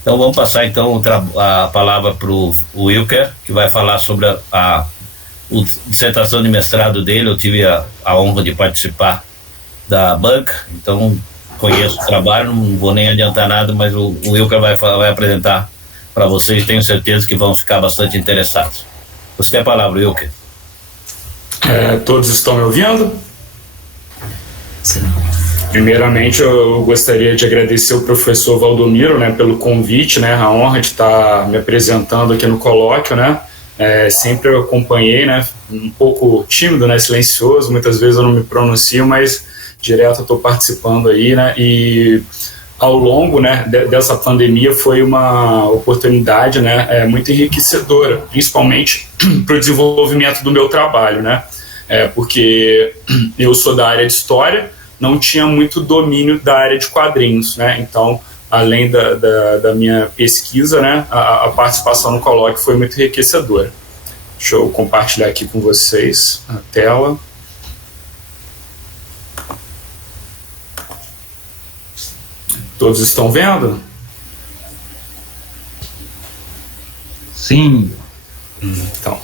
Então vamos passar então a palavra para o Wilker, que vai falar sobre a dissertação de mestrado dele. Eu tive a honra de participar da banca, então conheço o trabalho, não vou nem adiantar nada, mas o Wilker vai apresentar para vocês, tenho certeza que vão ficar bastante interessados. Você tem a palavra, Wilker. Todos estão me ouvindo? Sim. Primeiramente, eu gostaria de agradecer o professor Valdomiro, né, pelo convite, né, a honra de estar me apresentando aqui no colóquio, né. Sempre eu acompanhei, né, um pouco tímido, né, silencioso, muitas vezes eu não me pronuncio, mas direto eu estou participando aí, né, e ao longo, né, dessa pandemia foi uma oportunidade, né, muito enriquecedora, principalmente para o desenvolvimento do meu trabalho, né, porque eu sou da área de história, não tinha muito domínio da área de quadrinhos, né? Então, além da minha pesquisa, né, a participação no colóquio foi muito enriquecedora. Deixa eu compartilhar aqui com vocês a tela. Todos estão vendo? Sim. Então,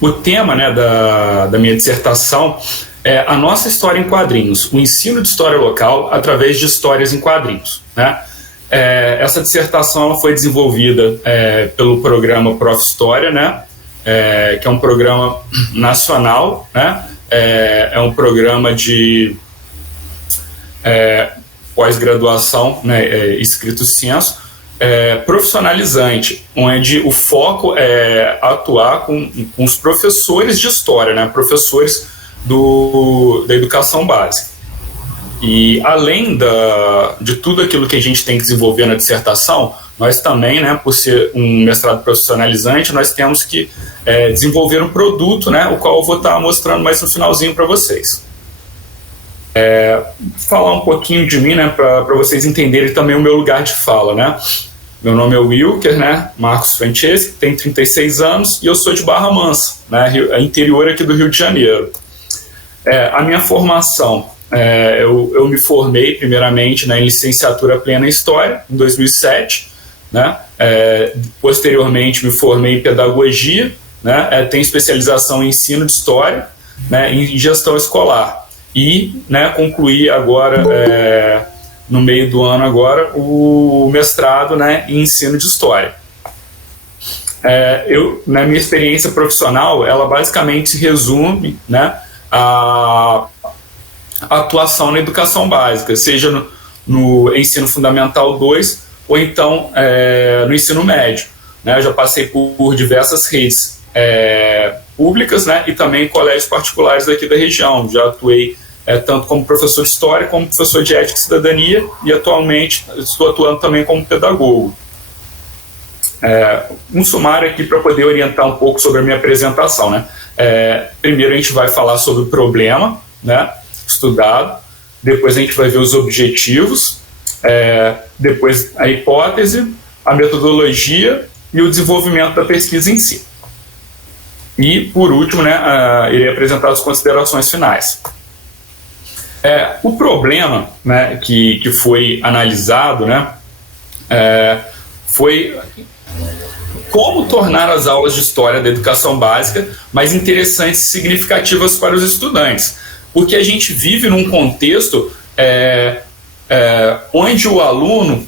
o tema, né, da minha dissertação é a nossa história em quadrinhos, o ensino de história local através de histórias em quadrinhos, né? Essa dissertação ela foi desenvolvida pelo programa Prof. História, né? Que é um programa nacional, né? É um programa de pós-graduação, né? Escrito senso, profissionalizante, onde o foco é atuar com os professores de história, né? Professores da educação básica. E além de tudo aquilo que a gente tem que desenvolver na dissertação, nós também, né, por ser um mestrado profissionalizante, nós temos que desenvolver um produto, né, o qual eu vou estar mostrando mais no finalzinho para vocês. Falar um pouquinho de mim, né, para vocês entenderem também o meu lugar de fala, né. Meu nome é Wilker, né, Marcos Franceschi, tenho 36 anos e eu sou de Barra Mansa, né, interior aqui do Rio de Janeiro. A minha formação, eu me formei primeiramente, né, em licenciatura plena em História, em 2007, né, posteriormente me formei em Pedagogia, né, tenho especialização em Ensino de História, né, em Gestão Escolar e, né, concluí agora, no meio do ano agora, o mestrado, né, em Ensino de História. Na minha experiência profissional, ela basicamente se resume, né, a atuação na educação básica, seja no ensino fundamental 2 ou então no ensino médio, né? Eu já passei por diversas redes públicas, né, e também colégios particulares aqui da região. Já atuei tanto como professor de história como professor de ética e cidadania e atualmente estou atuando também como pedagogo. Um sumário aqui para poder orientar um pouco sobre a minha apresentação, né? Primeiro a gente vai falar sobre o problema, né, estudado, depois a gente vai ver os objetivos, depois a hipótese, a metodologia e o desenvolvimento da pesquisa em si. E, por último, né, irei apresentar as considerações finais. O problema, né, que foi analisado, né, foi como tornar as aulas de história da educação básica mais interessantes e significativas para os estudantes. Porque a gente vive num contexto onde o aluno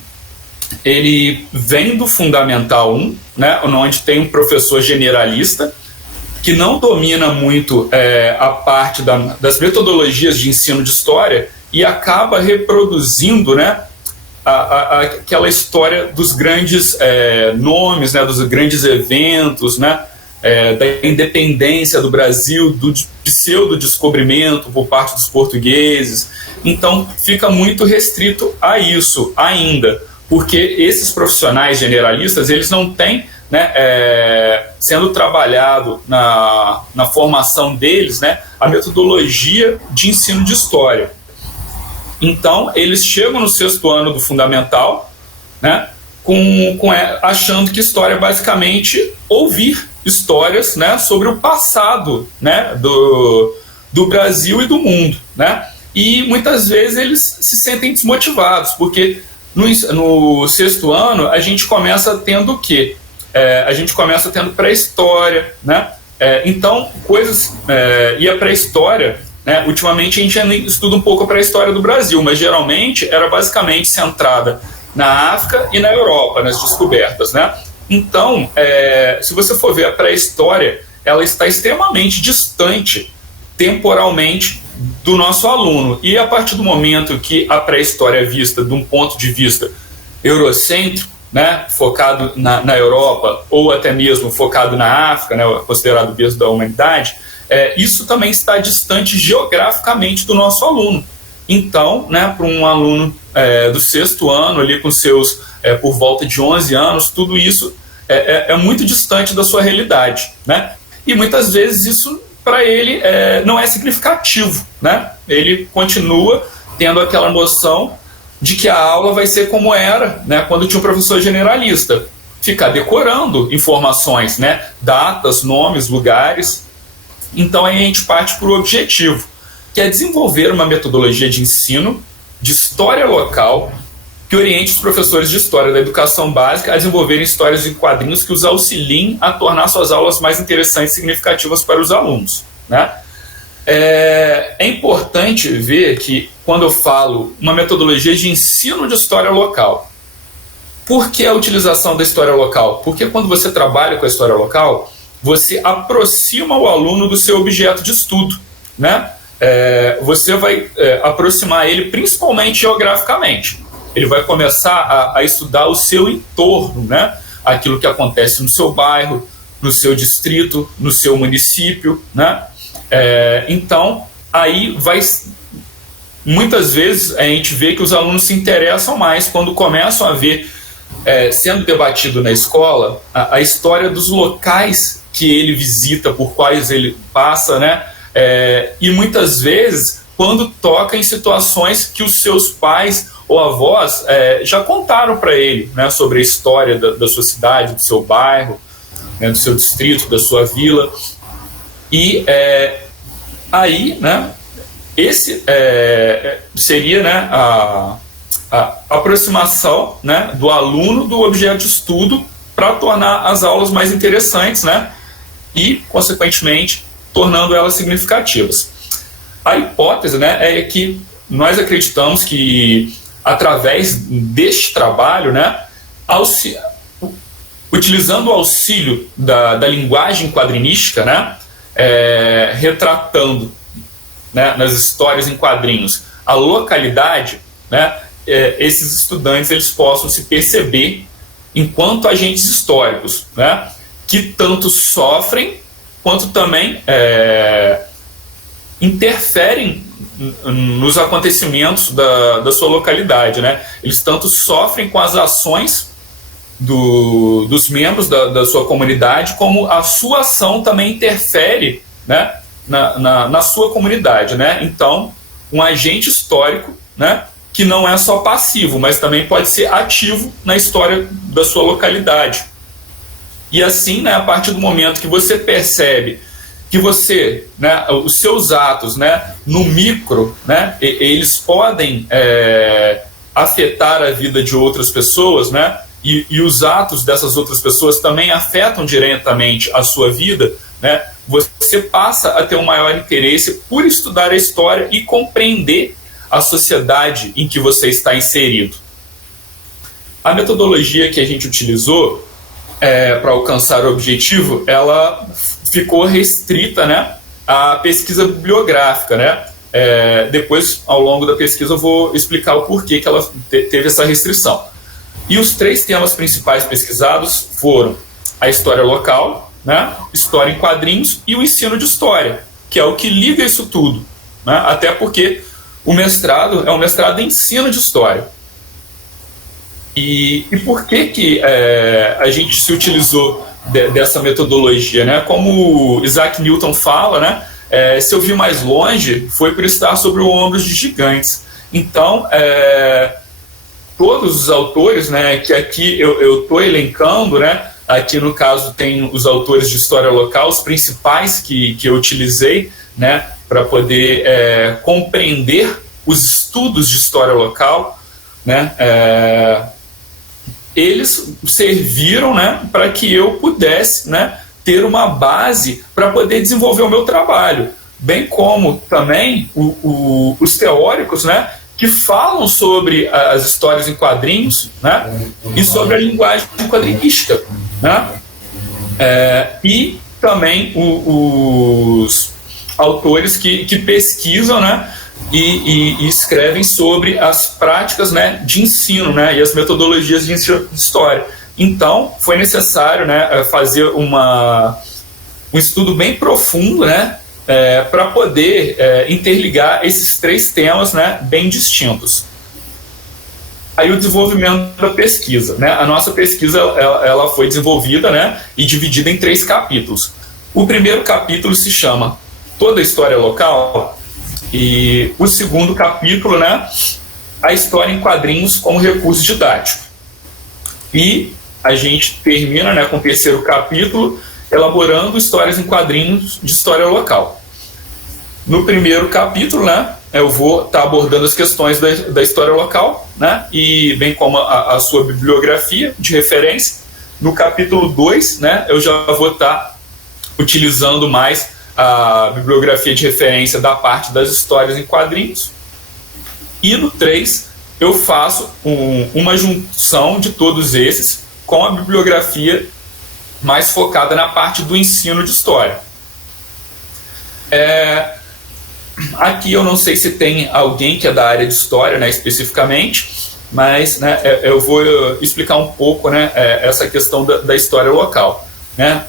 ele vem do Fundamental 1, né, onde tem um professor generalista que não domina muito a parte das metodologias de ensino de história e acaba reproduzindo, né, aquela história dos grandes nomes, né, dos grandes eventos, né, da independência do Brasil, do pseudo-descobrimento por parte dos portugueses. Então fica muito restrito a isso ainda, porque esses profissionais generalistas eles não têm, né, sendo trabalhado na formação deles, né, a metodologia de ensino de história. Então, eles chegam no 6º ano do fundamental, né, achando que história é basicamente ouvir histórias, né, sobre o passado, né, do Brasil e do mundo, né? E muitas vezes eles se sentem desmotivados, porque no 6º ano a gente começa tendo o quê? A gente começa tendo pré-história, né? Então, coisas... e a pré-história, né, ultimamente a gente estuda um pouco a pré-história do Brasil, mas geralmente era basicamente centrada na África e na Europa, nas descobertas, né? Então, se você for ver a pré-história, ela está extremamente distante temporalmente do nosso aluno. E a partir do momento que a pré-história é vista de um ponto de vista eurocêntrico, né, focado na Europa, ou até mesmo focado na África, né, considerado o berço da humanidade, isso também está distante geograficamente do nosso aluno. Então, né, para um aluno do 6º ano, ali com seus por volta de 11 anos, tudo isso é muito distante da sua realidade, né? E muitas vezes isso para ele não é significativo, né? Ele continua tendo aquela noção de que a aula vai ser como era, né, quando tinha um professor generalista, ficar decorando informações, né, datas, nomes, lugares. Então aí a gente parte para o objetivo, que é desenvolver uma metodologia de ensino de história local que oriente os professores de história da educação básica a desenvolverem histórias em quadrinhos que os auxiliem a tornar suas aulas mais interessantes e significativas para os alunos, né? É importante ver que, quando eu falo uma metodologia de ensino de história local, por que a utilização da história local? Porque quando você trabalha com a história local, você aproxima o aluno do seu objeto de estudo, né? Você vai aproximar ele principalmente geograficamente. Ele vai começar a estudar o seu entorno, né? Aquilo que acontece no seu bairro, no seu distrito, no seu município, né? Então, aí muitas vezes a gente vê que os alunos se interessam mais quando começam a ver, sendo debatido na escola, a história dos locais que ele visita, por quais ele passa, né? E muitas vezes quando toca em situações que os seus pais ou avós já contaram para ele, né, sobre a história da sua cidade, do seu bairro, né, do seu distrito, da sua vila. E aí, né, esse seria, né, a aproximação, né, do aluno do objeto de estudo para tornar as aulas mais interessantes, né, e, consequentemente, tornando elas significativas. A hipótese, né, é que nós acreditamos que, através deste trabalho, né, utilizando o auxílio da linguagem quadrinística, né, retratando, né, nas histórias em quadrinhos a localidade, né, esses estudantes eles possam se perceber enquanto agentes históricos, né, que tanto sofrem quanto também interferem nos acontecimentos da sua localidade, né? Eles tanto sofrem com as ações dos membros da sua comunidade, como a sua ação também interfere, né, na sua comunidade, né? Então, um agente histórico, né, que não é só passivo, mas também pode ser ativo na história da sua localidade. E assim, né, a partir do momento que você percebe que você, né, os seus atos, né, no micro, né, eles podem afetar a vida de outras pessoas, né, e os atos dessas outras pessoas também afetam diretamente a sua vida, né, você passa a ter um maior interesse por estudar a história e compreender a sociedade em que você está inserido. A metodologia que a gente utilizou para alcançar o objetivo, ela ficou restrita, né, à pesquisa bibliográfica, né? Depois, ao longo da pesquisa, eu vou explicar o porquê que ela teve essa restrição. E os 3 temas principais pesquisados foram a história local, né, história em quadrinhos e o ensino de história, que é o que liga isso tudo, né? Até porque o mestrado é um mestrado em ensino de história. E por que a gente se utilizou dessa metodologia, né? Como Isaac Newton fala, né, se eu vi mais longe, foi por estar sobre os ombros de gigantes. Então, todos os autores, né, que aqui eu estou elencando, né, aqui no caso tem os autores de história local, os principais que eu utilizei, né, para poder compreender os estudos de história local, né, eles serviram, né, para que eu pudesse, né, ter uma base para poder desenvolver o meu trabalho, bem como também os teóricos, né, que falam sobre as histórias em quadrinhos, né, e sobre a linguagem quadrinística, né, e também os autores que pesquisam, né, e escrevem sobre as práticas, né, de ensino, né, e as metodologias de ensino de história. Então, foi necessário, né, fazer um estudo bem profundo, né, para poder interligar esses três temas, né, bem distintos. Aí o desenvolvimento da pesquisa, né? A nossa pesquisa ela foi desenvolvida, né, e dividida em 3 capítulos. O primeiro capítulo se chama Toda a História Local, e o segundo capítulo, né, a história em quadrinhos como recurso didático. E a gente termina, né, com o terceiro capítulo, elaborando histórias em quadrinhos de história local. No primeiro capítulo, né, eu vou estar abordando as questões da história local, né, e bem como a sua bibliografia de referência. No capítulo 2, né, eu já vou estar utilizando mais a bibliografia de referência da parte das histórias em quadrinhos. E no 3, eu faço uma junção de todos esses com a bibliografia mais focada na parte do ensino de história. Aqui eu não sei se tem alguém que é da área de história, né, especificamente, mas, né, eu vou explicar um pouco, né, essa questão da história local, né.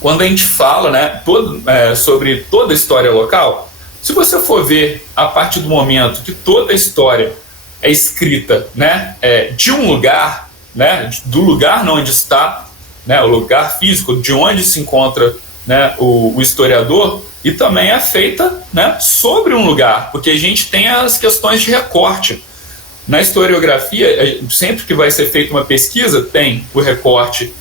Quando a gente fala, né, sobre toda a história local, se você for ver a partir do momento que toda a história é escrita, né, de um lugar, né, do lugar onde está, né, o lugar físico, de onde se encontra, né, o historiador, e também é feita, né, sobre um lugar, porque a gente tem as questões de recorte. Na historiografia, sempre que vai ser feita uma pesquisa, tem o recorte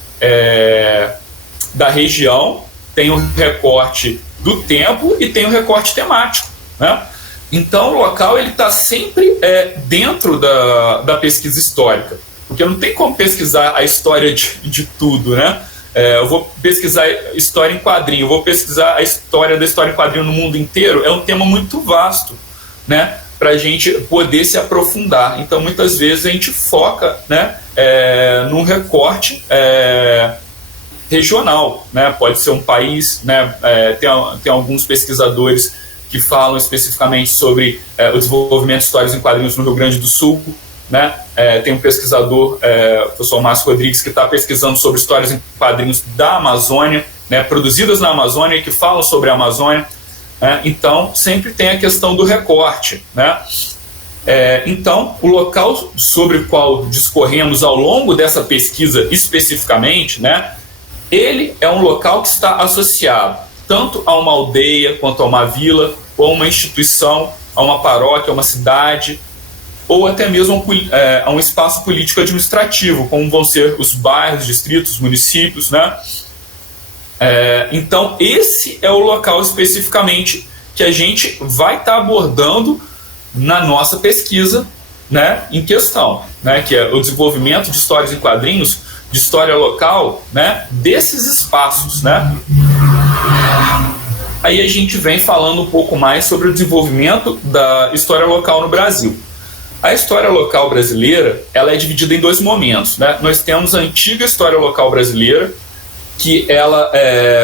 da região, tem o recorte do tempo e tem o recorte temático, né? Então o local está sempre dentro da pesquisa histórica, porque não tem como pesquisar a história de tudo, né? Eu vou pesquisar história em quadrinho, eu vou pesquisar a história da história em quadrinho no mundo inteiro, é um tema muito vasto, né, para a gente poder se aprofundar. Então muitas vezes a gente foca, né, num recorte regional, né? Pode ser um país, né? Tem alguns pesquisadores que falam especificamente sobre o desenvolvimento de histórias em quadrinhos no Rio Grande do Sul, né? Tem um pesquisador, o professor Márcio Rodrigues, que está pesquisando sobre histórias em quadrinhos da Amazônia, né? Produzidas na Amazônia e que falam sobre a Amazônia, né? Então sempre tem a questão do recorte, né? Então o local sobre o qual discorremos ao longo dessa pesquisa especificamente, né, ele é um local que está associado tanto a uma aldeia, quanto a uma vila, ou a uma instituição, a uma paróquia, a uma cidade, ou até mesmo a um espaço político-administrativo, como vão ser os bairros, distritos, municípios, né? Então, esse é o local especificamente que a gente vai estar abordando na nossa pesquisa, né, em questão, né, que é o desenvolvimento de histórias em quadrinhos, de história local, né, desses espaços, né. Aí a gente vem falando um pouco mais sobre o desenvolvimento da história local no Brasil. A história local brasileira, ela é dividida em 2 momentos, né. Nós temos a antiga história local brasileira, que ela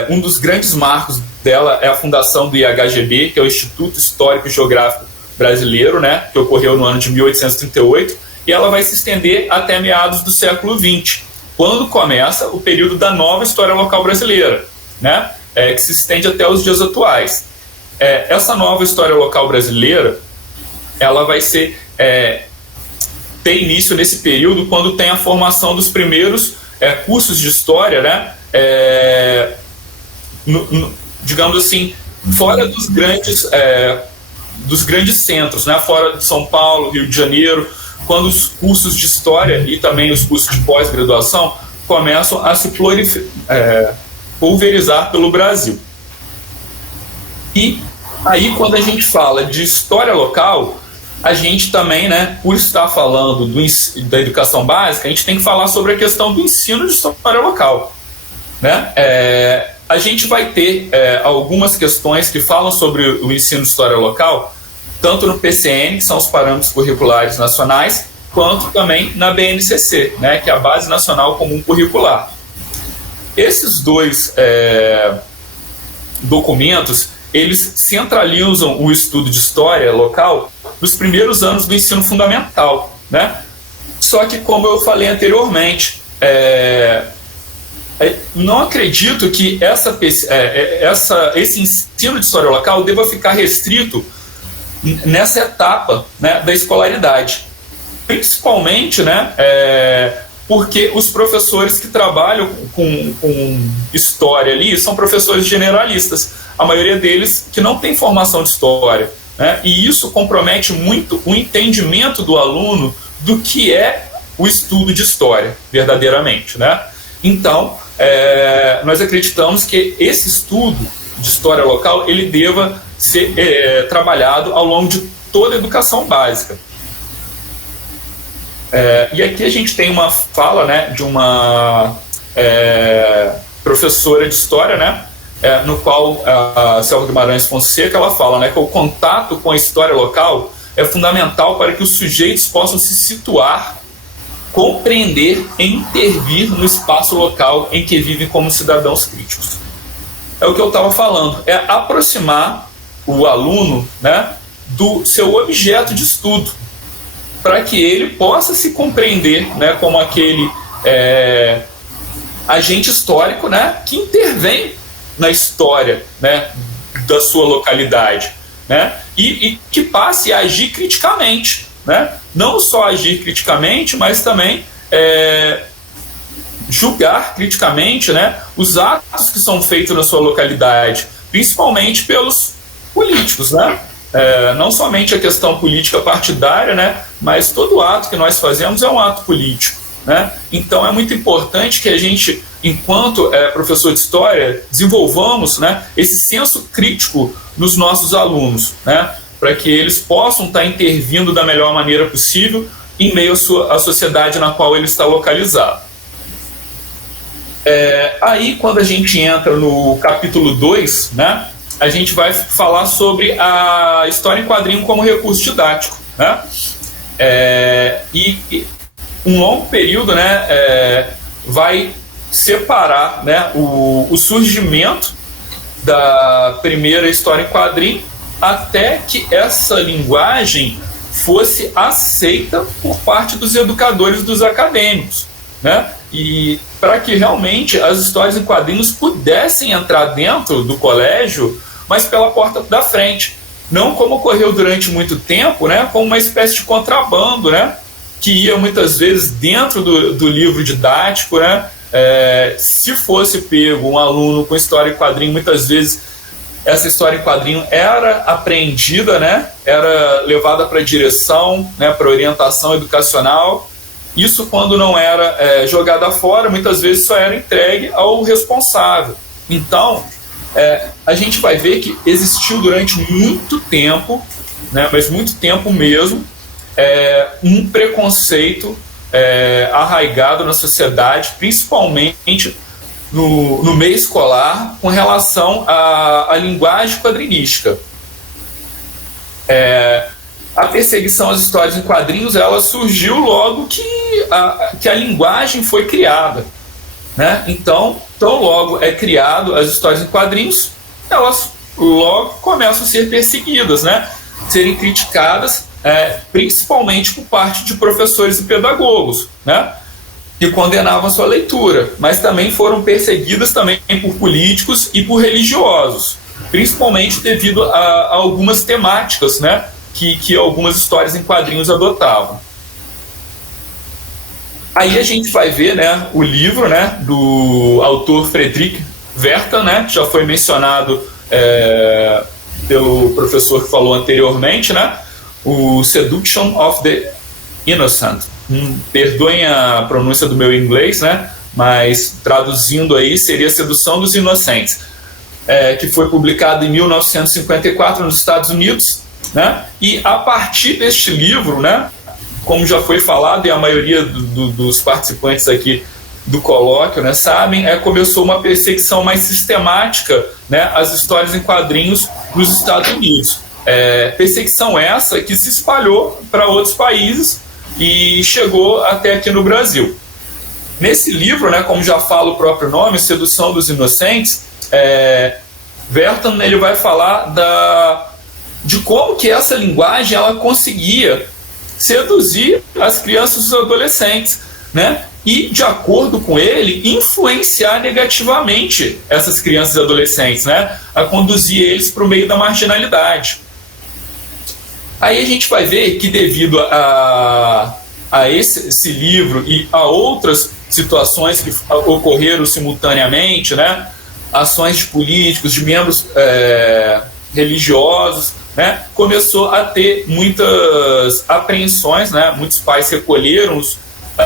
um dos grandes marcos dela é a fundação do IHGB, que é o Instituto Histórico e Geográfico Brasileiro, né, que ocorreu no ano de 1838, e ela vai se estender até meados do século XX, quando começa o período da nova história local brasileira, né, que se estende até os dias atuais. Essa nova história local brasileira, ela vai ter início nesse período, quando tem a formação dos primeiros cursos de história, né, digamos assim, fora dos grandes dos grandes centros, né? Fora de São Paulo, Rio de Janeiro, quando os cursos de história e também os cursos de pós-graduação começam a se pulverizar pelo Brasil. E aí, quando a gente fala de história local, a gente também, né, por estar falando da educação básica, a gente tem que falar sobre a questão do ensino de história local, né? A gente vai ter algumas questões que falam sobre o ensino de história local, tanto no PCN, que são os Parâmetros Curriculares Nacionais, quanto também na BNCC, né, que é a Base Nacional Comum Curricular. Esses dois documentos, eles centralizam o estudo de história local nos primeiros anos do ensino fundamental, né? Só que, como eu falei anteriormente, não acredito que esse ensino de história local deva ficar restrito nessa etapa, né, da escolaridade. Principalmente, né, porque os professores que trabalham com história ali são professores generalistas, a maioria deles que não tem formação de história, né, e isso compromete muito o entendimento do aluno do que é o estudo de história, verdadeiramente, né? Então, nós acreditamos que esse estudo de história local ele deva ser trabalhado ao longo de toda a educação básica. E aqui a gente tem uma fala, né, de uma professora de história, né, no qual a Selva Guimarães Fonseca ela fala, né, que o contato com a história local é fundamental para que os sujeitos possam se situar, compreender e intervir no espaço local em que vivem como cidadãos críticos. É o que eu estava falando, é aproximar o aluno, né, do seu objeto de estudo, para que ele possa se compreender, né, como aquele agente histórico, né, que intervém na história, né, da sua localidade, né, e que passe a agir criticamente, né, não só agir criticamente, mas também julgar criticamente, né, os atos que são feitos na sua localidade, principalmente pelos políticos, né? Não somente a questão política partidária, né, mas todo ato que nós fazemos é um ato político, né? Então é muito importante que a gente, enquanto professor de história, desenvolvamos, né, esse senso crítico nos nossos alunos, né, para que eles possam estar intervindo da melhor maneira possível em meio à sociedade na qual ele está localizado. Aí, quando a gente entra no capítulo 2, né, a gente vai falar sobre a história em quadrinho como recurso didático, né? E um longo período, né, vai separar, né, o surgimento da primeira história em quadrinho até que essa linguagem fosse aceita por parte dos educadores, dos acadêmicos, né? E para que realmente as histórias em quadrinhos pudessem entrar dentro do colégio, mas pela porta da frente, não como ocorreu durante muito tempo, né, como uma espécie de contrabando, né, que ia muitas vezes dentro do livro didático, né. Se fosse pego um aluno com história em quadrinho, muitas vezes essa história em quadrinho era apreendida, né, era levada para a direção, né, para orientação educacional. Isso, quando não era jogada fora, muitas vezes só era entregue ao responsável. Então, a gente vai ver que existiu durante muito tempo, né, mas muito tempo mesmo, um preconceito arraigado na sociedade, principalmente no meio escolar, com relação à linguagem quadrinística. A perseguição às histórias em quadrinhos ela surgiu logo que a linguagem foi criada, né? Então, tão logo é criado as histórias em quadrinhos, elas logo começam a ser perseguidas, né? Serem criticadas, principalmente por parte de professores e pedagogos, né, que condenavam a sua leitura, mas também foram perseguidas também por políticos e por religiosos, principalmente devido a algumas temáticas, né, que algumas histórias em quadrinhos adotavam. Aí a gente vai ver, né, o livro, né, do autor Frederic Werther, né, que já foi mencionado pelo professor que falou anteriormente, né? O Seduction of the Innocent. Perdoem a pronúncia do meu inglês, né? Mas traduzindo aí seria Sedução dos Inocentes, que foi publicado em 1954 nos Estados Unidos, né? E a partir deste livro, né, como já foi falado e a maioria dos participantes aqui do colóquio, né, sabem, começou uma perseguição mais sistemática, né, às histórias em quadrinhos nos Estados Unidos. Perseguição essa que se espalhou para outros países e chegou até aqui no Brasil. Nesse livro, né, como já fala o próprio nome, Sedução dos Inocentes, Vertan ele vai falar de como que essa linguagem ela conseguia seduzir as crianças e os adolescentes, né? E, de acordo com ele, influenciar negativamente essas crianças e adolescentes, né? A conduzir eles para o meio da marginalidade. Aí a gente vai ver que, devido a esse livro e a outras situações que ocorreram simultaneamente, né? Ações de políticos, de membros religiosos, né? Começou a ter muitas apreensões, né? Muitos pais recolheram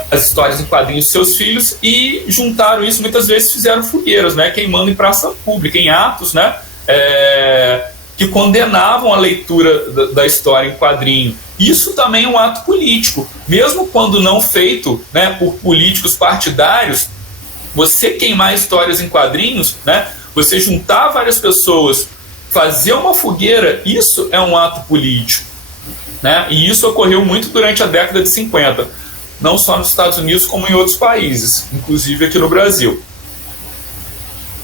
as histórias em quadrinhos de seus filhos e juntaram isso, muitas vezes fizeram fogueiras, né? Queimando em praça pública, em atos, né? Que condenavam a leitura da história em quadrinho. Isso também é um ato político, mesmo quando não feito, né, por políticos partidários. Você queimar histórias em quadrinhos, né? Você juntar várias pessoas, fazer uma fogueira, isso é um ato político, né? E isso ocorreu muito durante a década de 50, não só nos Estados Unidos como em outros países, inclusive aqui no Brasil.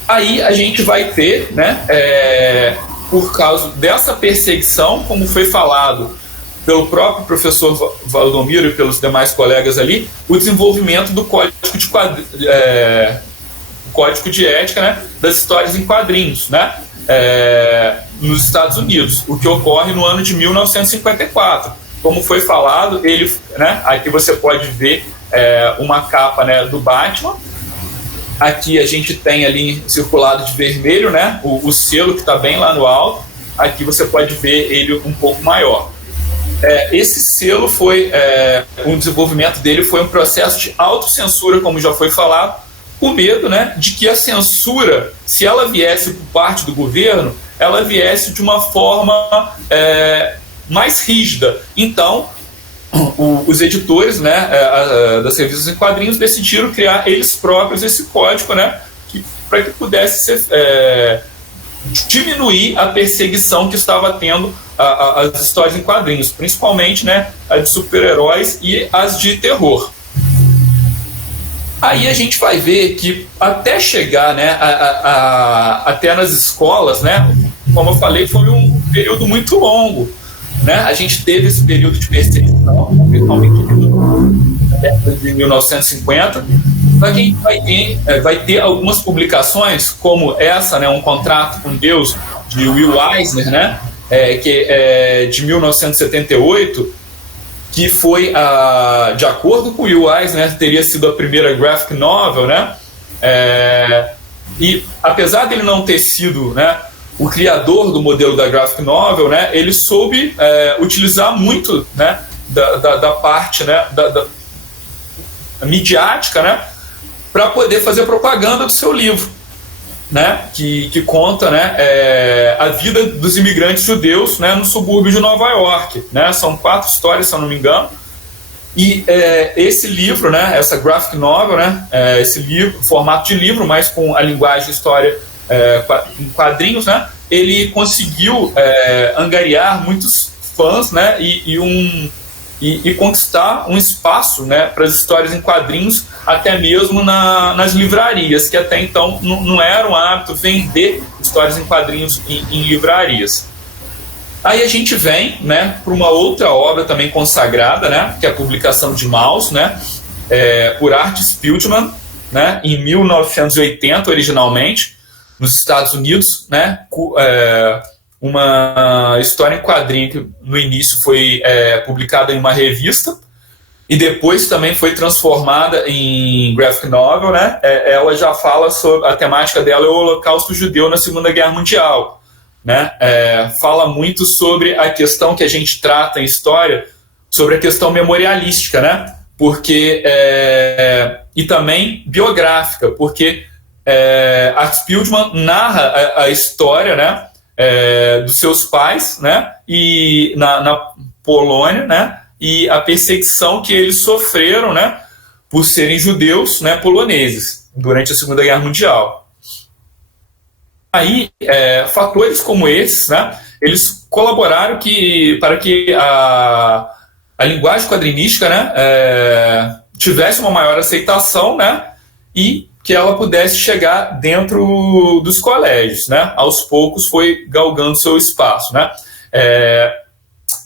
Aí a gente vai ter, né, por causa dessa perseguição, como foi falado pelo próprio professor Valdomiro e pelos demais colegas ali, o desenvolvimento do código de ética, né, das histórias em quadrinhos, né, nos Estados Unidos, o que ocorre no ano de 1954. Como foi falado, ele, né, aqui você pode ver uma capa, né, do Batman. Aqui a gente tem ali circulado de vermelho, né, o selo que está bem lá no alto. Aqui você pode ver ele um pouco maior. Esse selo foi, o desenvolvimento dele foi um processo de autocensura, como já foi falado, com medo, né, de que a censura, se ela viesse por parte do governo, ela viesse de uma forma mais rígida. Então, os editores, né, das revistas em quadrinhos decidiram criar eles próprios esse código, né, para que pudesse diminuir a perseguição que estava tendo as histórias em quadrinhos, principalmente, né, as de super-heróis e as de terror. Aí a gente vai ver que até chegar, né, até nas escolas, né, como eu falei, foi um período muito longo, né? A gente teve esse período de perseguição, principalmente na década de 1950, só que a gente vai ter algumas publicações, como essa, né, Um Contrato com Deus, de Will Eisner, né, que é de 1978, que foi, de acordo com Will Eisner, teria sido a primeira graphic novel, né? E apesar dele não ter sido, né, o criador do modelo da graphic novel, né, ele soube utilizar muito, né, da parte, né, da midiática, né, para poder fazer propaganda do seu livro, né, que conta, né, a vida dos imigrantes judeus, né, no subúrbio de Nova York, né. São 4 histórias, se eu não me engano. E esse livro, né, essa graphic novel, né, esse livro, formato de livro, mas com a linguagem história em quadrinhos, né, ele conseguiu angariar muitos fãs, né, e conquistar um espaço, né, para as histórias em quadrinhos, até mesmo nas livrarias, que até então não era um hábito vender histórias em quadrinhos em livrarias. Aí a gente vem, né, para uma outra obra também consagrada, né, que é a publicação de Maus, né, por Art Spiegelman, né, em 1980 originalmente, nos Estados Unidos, né, uma história em quadrinho que no início foi publicada em uma revista e depois também foi transformada em graphic novel, né. Ela já fala sobre, a temática dela é o Holocausto Judeu na Segunda Guerra Mundial, né, fala muito sobre a questão que a gente trata em história, sobre a questão memorialística, né, porque, e também biográfica, porque Arthur Spiegelman narra a história, né, dos seus pais, né, e na Polônia, né, e a perseguição que eles sofreram, né, por serem judeus, né, poloneses durante a Segunda Guerra Mundial. Aí, fatores como esses, né, eles colaboraram para que a linguagem quadrinística, né, tivesse uma maior aceitação, né, e que ela pudesse chegar dentro dos colégios, né, aos poucos foi galgando seu espaço, né.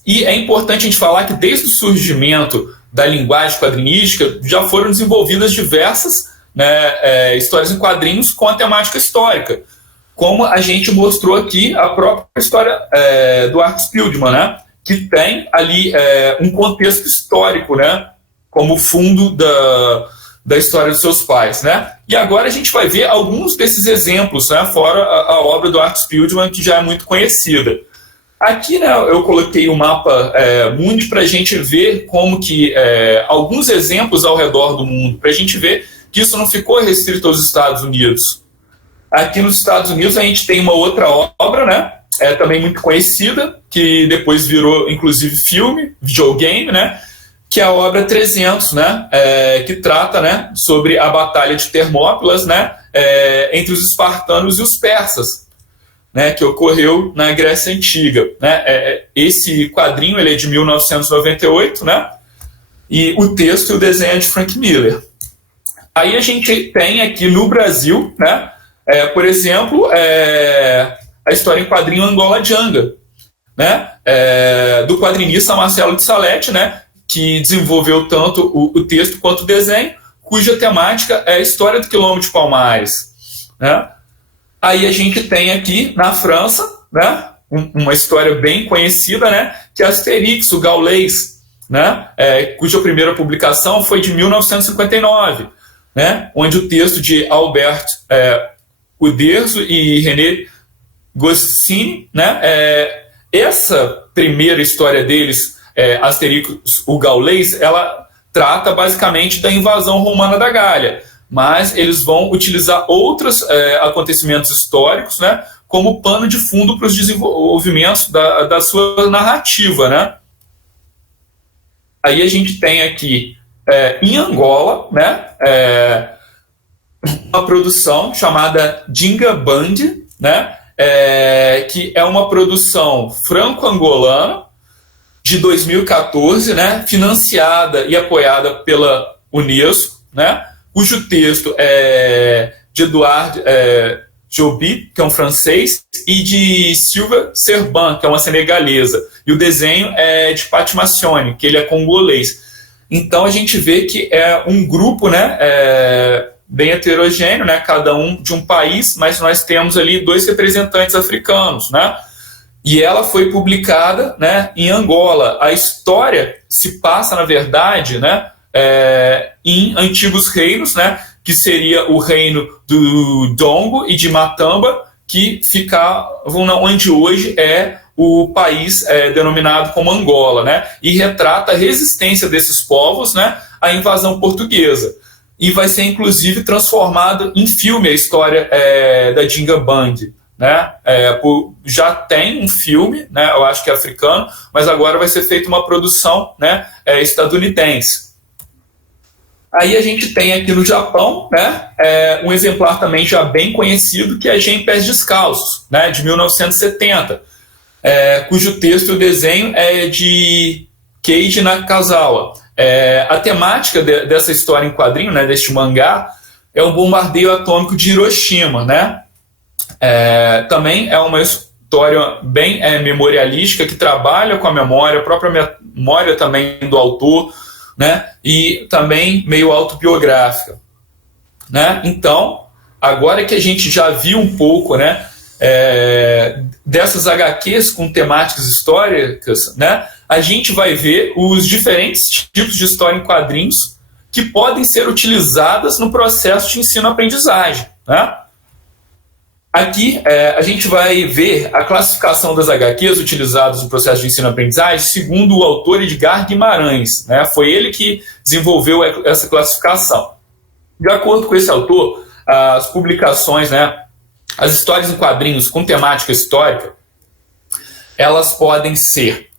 E é importante a gente falar que desde o surgimento da linguagem quadrinística já foram desenvolvidas diversas, né, histórias em quadrinhos com a temática histórica, como a gente mostrou aqui a própria história do Arthur Spiegelman, né, que tem ali um contexto histórico, né, como fundo da história dos seus pais, né. E agora a gente vai ver alguns desses exemplos, né, fora a obra do Arthur Spiegelman, que já é muito conhecida. Aqui, né, eu coloquei o mapa mundi para a gente ver como que alguns exemplos ao redor do mundo, para a gente ver que isso não ficou restrito aos Estados Unidos. Aqui nos Estados Unidos a gente tem uma outra obra, né, também muito conhecida, que depois virou inclusive filme, videogame, né, que é a obra 300, né, que trata, né, sobre a Batalha de Termópilas, né, entre os espartanos e os persas, né, que ocorreu na Grécia Antiga, né. Esse quadrinho ele é de 1998, né, e o texto e o desenho é de Frank Miller. Aí a gente tem aqui no Brasil, né, por exemplo, a história em quadrinho Angola Janga, né, do quadrinista Marcelo de Salete, né, que desenvolveu tanto o texto quanto o desenho, cuja temática é a história do Quilombo de Palmares, né. Aí a gente tem aqui na França, né, uma história bem conhecida, né, que é Asterix, o gaulês, né, cuja primeira publicação foi de 1959, né, onde o texto de Albert Uderzo e René Goscinny, né, essa primeira história deles, Asterix, o gaulês, ela trata basicamente da invasão romana da Gália, mas eles vão utilizar outros acontecimentos históricos, né, como pano de fundo para os desenvolvimentos da sua narrativa, né. Aí a gente tem aqui, em Angola, né, uma produção chamada Dinga Band, né, que é uma produção franco-angolana de 2014, né, financiada e apoiada pela Unesco, né, cujo texto é de Edouard Joby, que é um francês, e de Silva Serban, que é uma senegalesa. E o desenho é de Patti Massione, que ele é congolês. Então a gente vê que é um grupo, né, bem heterogêneo, né, cada um de um país, mas nós temos ali 2 representantes africanos, né? E ela foi publicada, né, em Angola. A história se passa, na verdade, né, em antigos reinos, né, que seria o reino do Dongo e de Matamba, que ficavam onde hoje é o país denominado como Angola, né, e retrata a resistência desses povos, né, à invasão portuguesa. E vai ser, inclusive, transformado em filme a história da Dinga Band, né? Já tem um filme, né, eu acho que é africano, mas agora vai ser feita uma produção, né, estadunidense. Aí a gente tem aqui no Japão, né, um exemplar também já bem conhecido, que é Gen Pés Descalços, né, de 1970, cujo texto e o desenho é de Keiji Nakazawa. A temática dessa história em quadrinho, né, deste mangá, é o bombardeio atômico de Hiroshima, né? Também é uma história bem memorialística, que trabalha com a memória, a própria memória também do autor, né? E também meio autobiográfica, né? Então, agora que a gente já viu um pouco, né, dessas HQs com temáticas históricas, né, a gente vai ver os diferentes tipos de história em quadrinhos que podem ser utilizadas no processo de ensino-aprendizagem, né? Aqui a gente vai ver a classificação das HQs utilizadas no processo de ensino-aprendizagem segundo o autor Edgar Guimarães, né? Foi ele que desenvolveu essa classificação. De acordo com esse autor, as publicações, né, as histórias em quadrinhos com temática histórica, elas podem ser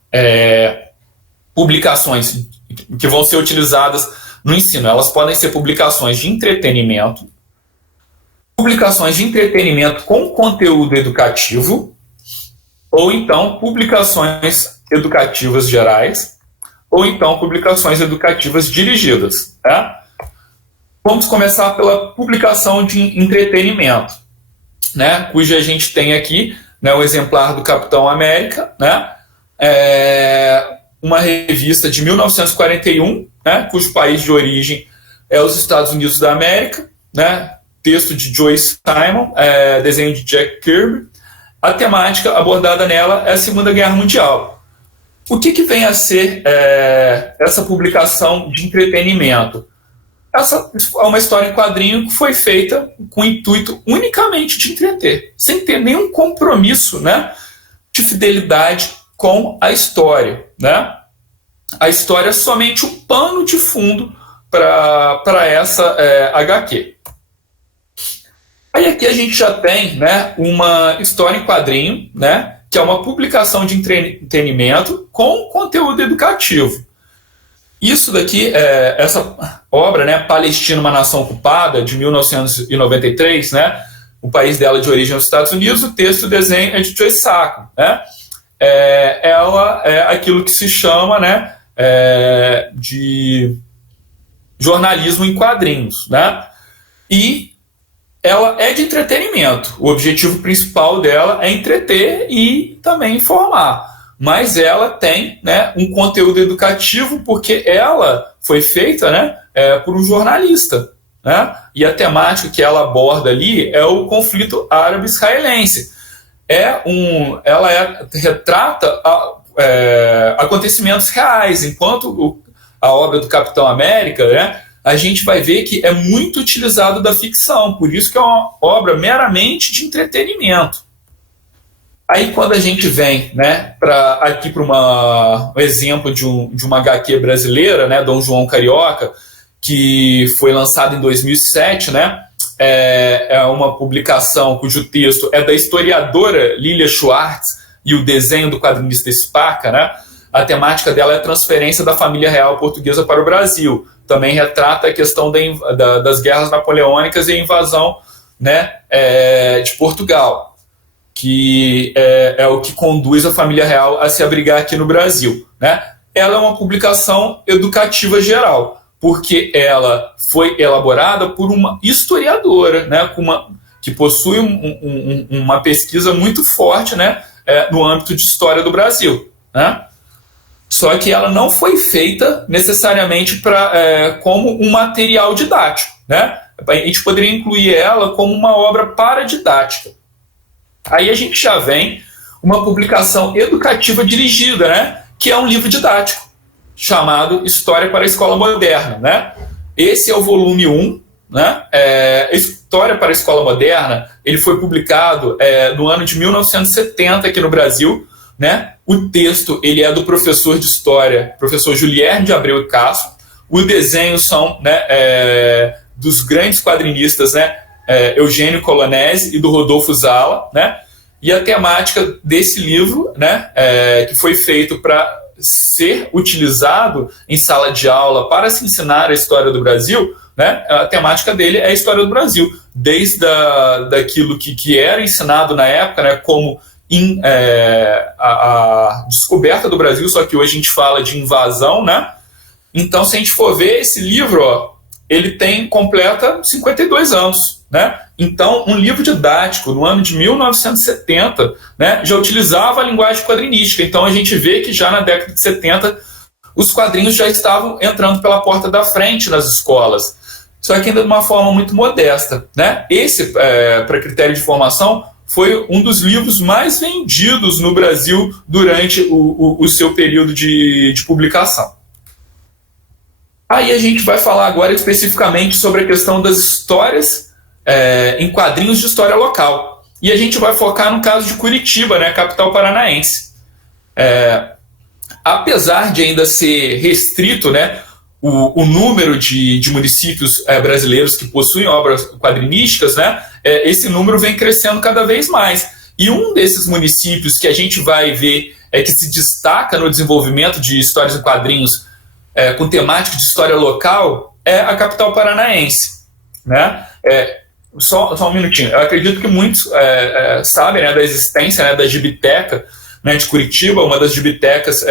publicações que vão ser utilizadas no ensino. Elas podem ser publicações de entretenimento, publicações de entretenimento com conteúdo educativo, ou então publicações educativas gerais, ou então publicações educativas dirigidas. Tá? Vamos começar pela publicação de entretenimento, né? Cuja a gente tem aqui, né, o exemplar do Capitão América, né? Uma revista de 1941, né, cujo país de origem é os Estados Unidos da América, né? Texto de Joyce Simon, desenho de Jack Kirby. A temática abordada nela é a Segunda Guerra Mundial. O que vem a ser essa publicação de entretenimento? Essa é uma história em quadrinho que foi feita com o intuito unicamente de entreter, sem ter nenhum compromisso, né, de fidelidade com a história. Né? A história é somente um pano de fundo para essa HQ. Aí aqui a gente já tem, né, uma história em quadrinho, né, que é uma publicação de entretenimento com conteúdo educativo. Isso daqui, essa obra, né, Palestina, uma nação ocupada, de 1993, né, o país dela de origem é os Estados Unidos, o texto e o desenho é de Joe Sacco. Né? Ela é aquilo que se chama, né, de jornalismo em quadrinhos. Né? E ela é de entretenimento. O objetivo principal dela é entreter e também informar. Mas ela tem, né, um conteúdo educativo porque ela foi feita, né, por um jornalista. Né? E a temática que ela aborda ali é o conflito árabe-israelense. Ela retrata acontecimentos reais, enquanto a obra do Capitão América, né, a gente vai ver que é muito utilizado da ficção, por isso que é uma obra meramente de entretenimento. Aí quando a gente vem, né, aqui para um exemplo de uma HQ brasileira, né, Dom João Carioca, que foi lançado em 2007, né, é uma publicação cujo texto é da historiadora Lilia Schwartz e o desenho do quadrinista Spaca. Né, a temática dela é a transferência da família real portuguesa para o Brasil. Também retrata a questão das guerras napoleônicas e a invasão, né, de Portugal, que é o que conduz a família real a se abrigar aqui no Brasil. Né? Ela é uma publicação educativa geral, porque ela foi elaborada por uma historiadora, né, que possui uma pesquisa muito forte, né, no âmbito de história do Brasil. Né? Só que ela não foi feita necessariamente como um material didático. Né? A gente poderia incluir ela como uma obra paradidática. Aí a gente já vem uma publicação educativa dirigida, né, que é um livro didático, chamado História para a Escola Moderna. Né? Esse é o volume 1. Né? História para a Escola Moderna, ele foi publicado no ano de 1970 aqui no Brasil. Né? O texto ele é do professor de História, professor Julierme de Abreu e Castro. Os desenhos são, né, dos grandes quadrinistas, né, Eugênio Colonese e do Rodolfo Zala. Né? E a temática desse livro, né, que foi feito para ser utilizado em sala de aula para se ensinar a história do Brasil, né, a temática dele é a história do Brasil, desde daquilo que era ensinado na época, né, como a descoberta do Brasil, só que hoje a gente fala de invasão. Né? Então, se a gente for ver esse livro, ó, ele completa 52 anos. Né? Então, um livro didático no ano de 1970, né, já utilizava a linguagem quadrinística. Então, a gente vê que já na década de 70 os quadrinhos já estavam entrando pela porta da frente nas escolas, só que ainda de uma forma muito modesta. Né? Esse, para critério de formação, foi um dos livros mais vendidos no Brasil durante o seu período de publicação. Aí a gente vai falar agora especificamente sobre a questão das histórias em quadrinhos de história local. E a gente vai focar no caso de Curitiba, né, capital paranaense. Apesar de ainda ser restrito, né, o número de municípios brasileiros que possuem obras quadrinísticas, né, esse número vem crescendo cada vez mais. E um desses municípios que a gente vai ver que se destaca no desenvolvimento de histórias em quadrinhos com temática de história local é a capital paranaense, né? Só um minutinho. Eu acredito que muitos sabem, né, da existência, né, da Gibiteca, né, de Curitiba, uma das gibitecas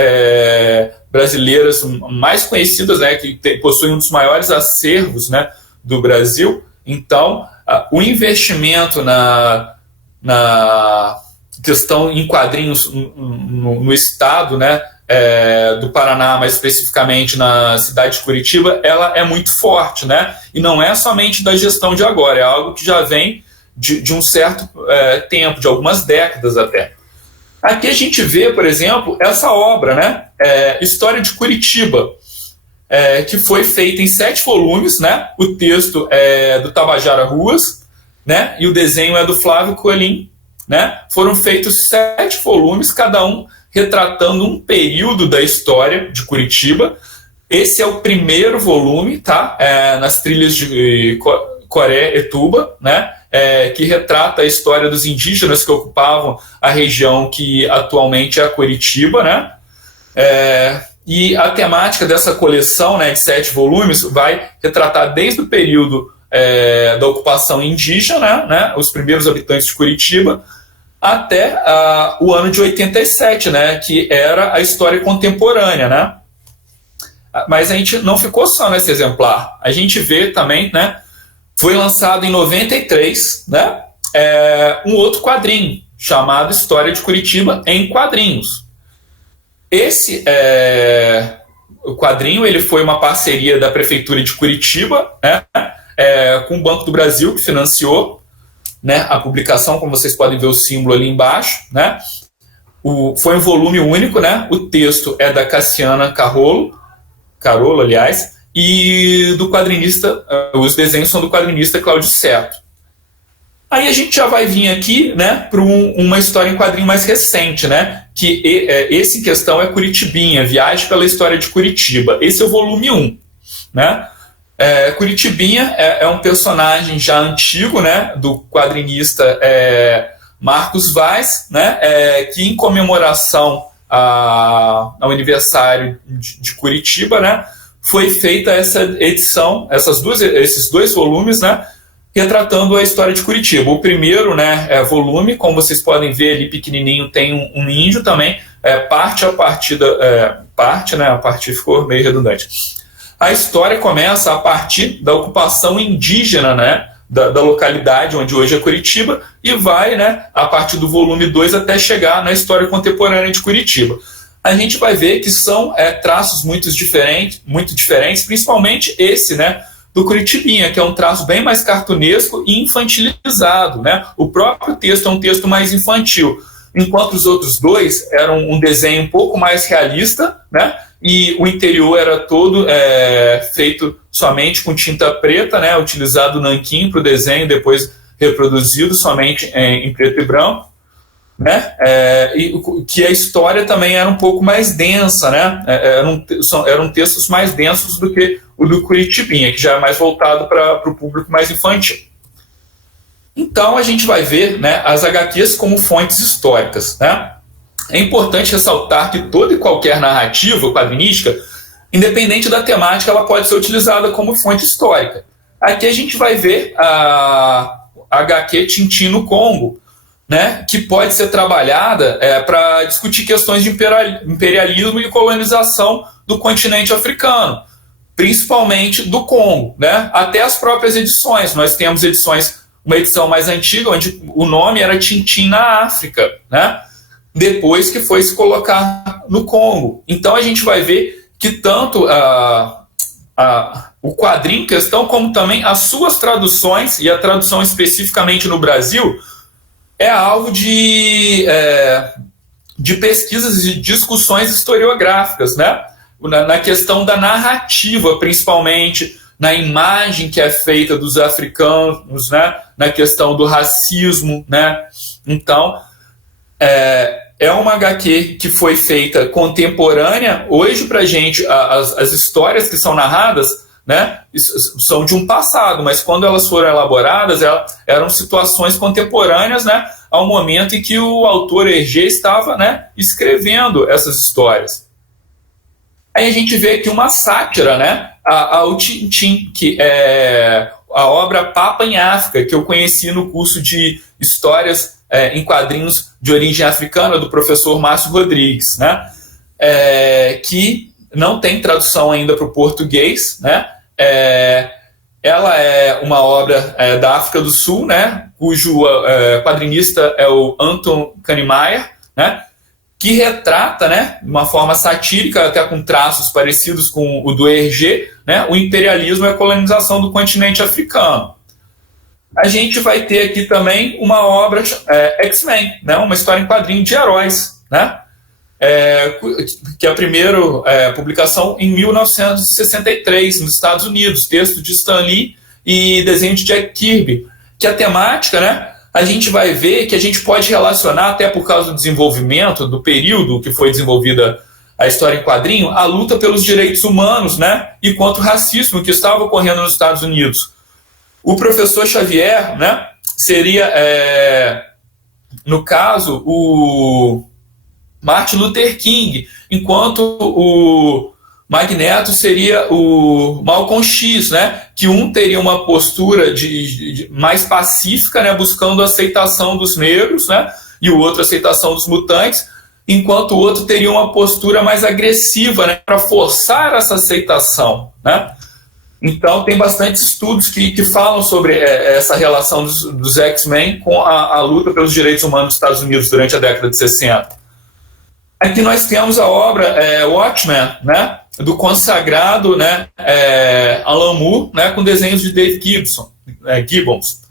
brasileiras mais conhecidas, né, que possui um dos maiores acervos, né, do Brasil. Então, o investimento na questão em quadrinhos no estado, né, do Paraná, mais especificamente na cidade de Curitiba, ela é muito forte, né? E não é somente da gestão de agora, é algo que já vem de um certo tempo, de algumas décadas até. Aqui a gente vê, por exemplo, essa obra, né? História de Curitiba, que foi feita em 7 volumes, né? O texto é do Tabajara Ruas, né? E o desenho é do Flávio Coelhin, né? Foram feitos 7 volumes, cada um retratando um período da história de Curitiba. Esse é o primeiro volume, tá? Nas trilhas de Coretuba, né? Que retrata a história dos indígenas que ocupavam a região que atualmente é a Curitiba, né? E a temática dessa coleção, né, de 7 volumes vai retratar desde o período da ocupação indígena, né, os primeiros habitantes de Curitiba, até o ano de 87, né, que era a história contemporânea, né? Mas a gente não ficou só nesse exemplar. A gente vê também, né, foi lançado em 93, né, um outro quadrinho chamado História de Curitiba em Quadrinhos. Esse o quadrinho ele foi uma parceria da Prefeitura de Curitiba, né, com o Banco do Brasil, que financiou, né, a publicação, como vocês podem ver o símbolo ali embaixo, né? Foi um volume único, né? O texto é da Cassiana Carolo, aliás, e do quadrinista, os desenhos são do quadrinista Cláudio Seto. Aí a gente já vai vir aqui, né, para uma história em quadrinho mais recente, né? Que esse em questão é Curitibinha, Viagem pela História de Curitiba. Esse é o volume 1, né? Curitibinha é um personagem já antigo, né, do quadrinista Marcos Vaz, né, que em comemoração ao aniversário de Curitiba, né, foi feita essa edição, esses dois volumes, né, retratando a história de Curitiba. O primeiro, né, volume, como vocês podem ver ali pequenininho, tem um índio também, parte, né, a partir ficou meio redundante. A história começa a partir da ocupação indígena, né, da localidade onde hoje é Curitiba e vai, né, a partir do volume 2 até chegar na história contemporânea de Curitiba. A gente vai ver que são traços muito diferentes, principalmente esse, né, do Curitibinha, que é um traço bem mais cartunesco e infantilizado, né? O próprio texto é um texto mais infantil, enquanto os outros dois eram um desenho um pouco mais realista, né? E o interior era todo feito somente com tinta preta, né, utilizado o nanquim para o desenho, depois reproduzido somente em preto e branco, né, e que a história também era um pouco mais densa, né, eram textos mais densos do que o do Curitibinha, que já é mais voltado para o público mais infantil. Então a gente vai ver, né, as HQs como fontes históricas, né. É importante ressaltar que toda e qualquer narrativa quadrinística, independente da temática, ela pode ser utilizada como fonte histórica. Aqui a gente vai ver a HQ Tintim no Congo, né, que pode ser trabalhada para discutir questões de imperialismo e colonização do continente africano, principalmente do Congo, né, até as próprias edições. Nós temos uma edição mais antiga, onde o nome era Tintim na África, né, depois que foi se colocar no Congo. Então a gente vai ver que tanto o quadrinho em questão, como também as suas traduções, e a tradução especificamente no Brasil, é alvo de pesquisas e discussões historiográficas, né? Na questão da narrativa, principalmente, na imagem que é feita dos africanos, né? na questão do racismo, né? Então, é uma HQ que foi feita contemporânea. Hoje, pra gente, as histórias que são narradas, né, são de um passado, mas quando elas foram elaboradas, eram situações contemporâneas, né, ao momento em que o autor Hergé estava, né, escrevendo essas histórias. Aí a gente vê aqui uma sátira, né, ao Tintin, que é a obra Papa em África, que eu conheci no curso de Histórias em Quadrinhos de Origem Africana, do professor Márcio Rodrigues, né, que não tem tradução ainda para o português, né? Ela é uma obra da África do Sul, né? Cujo quadrinista é o Anton Kannemeyer, né? Que retrata, né, de uma forma satírica, até com traços parecidos com o do Hergé, né, o imperialismo e a colonização do continente africano. A gente vai ter aqui também uma obra X-Men, né, uma história em quadrinho de heróis, né? Que é a primeira publicação em 1963 nos Estados Unidos, texto de Stan Lee e desenho de Jack Kirby, que a temática, né, a gente vai ver que a gente pode relacionar, até por causa do desenvolvimento, do período que foi desenvolvida a história em quadrinho, a luta pelos direitos humanos, né, e contra o racismo que estava ocorrendo nos Estados Unidos. O professor Xavier, né, seria, no caso, o Martin Luther King, enquanto o Magneto seria o Malcolm X, né? Que um teria uma postura mais pacífica, né? Buscando a aceitação dos negros, né? E o outro a aceitação dos mutantes, enquanto o outro teria uma postura mais agressiva, né? Para forçar essa aceitação, né? Então tem bastantes estudos que falam sobre essa relação dos X-Men com a luta pelos direitos humanos dos Estados Unidos durante a década de 60. Aqui nós temos a obra Watchmen, né, do consagrado, né, Alan Moore, né, com desenhos de Dave Gibbons,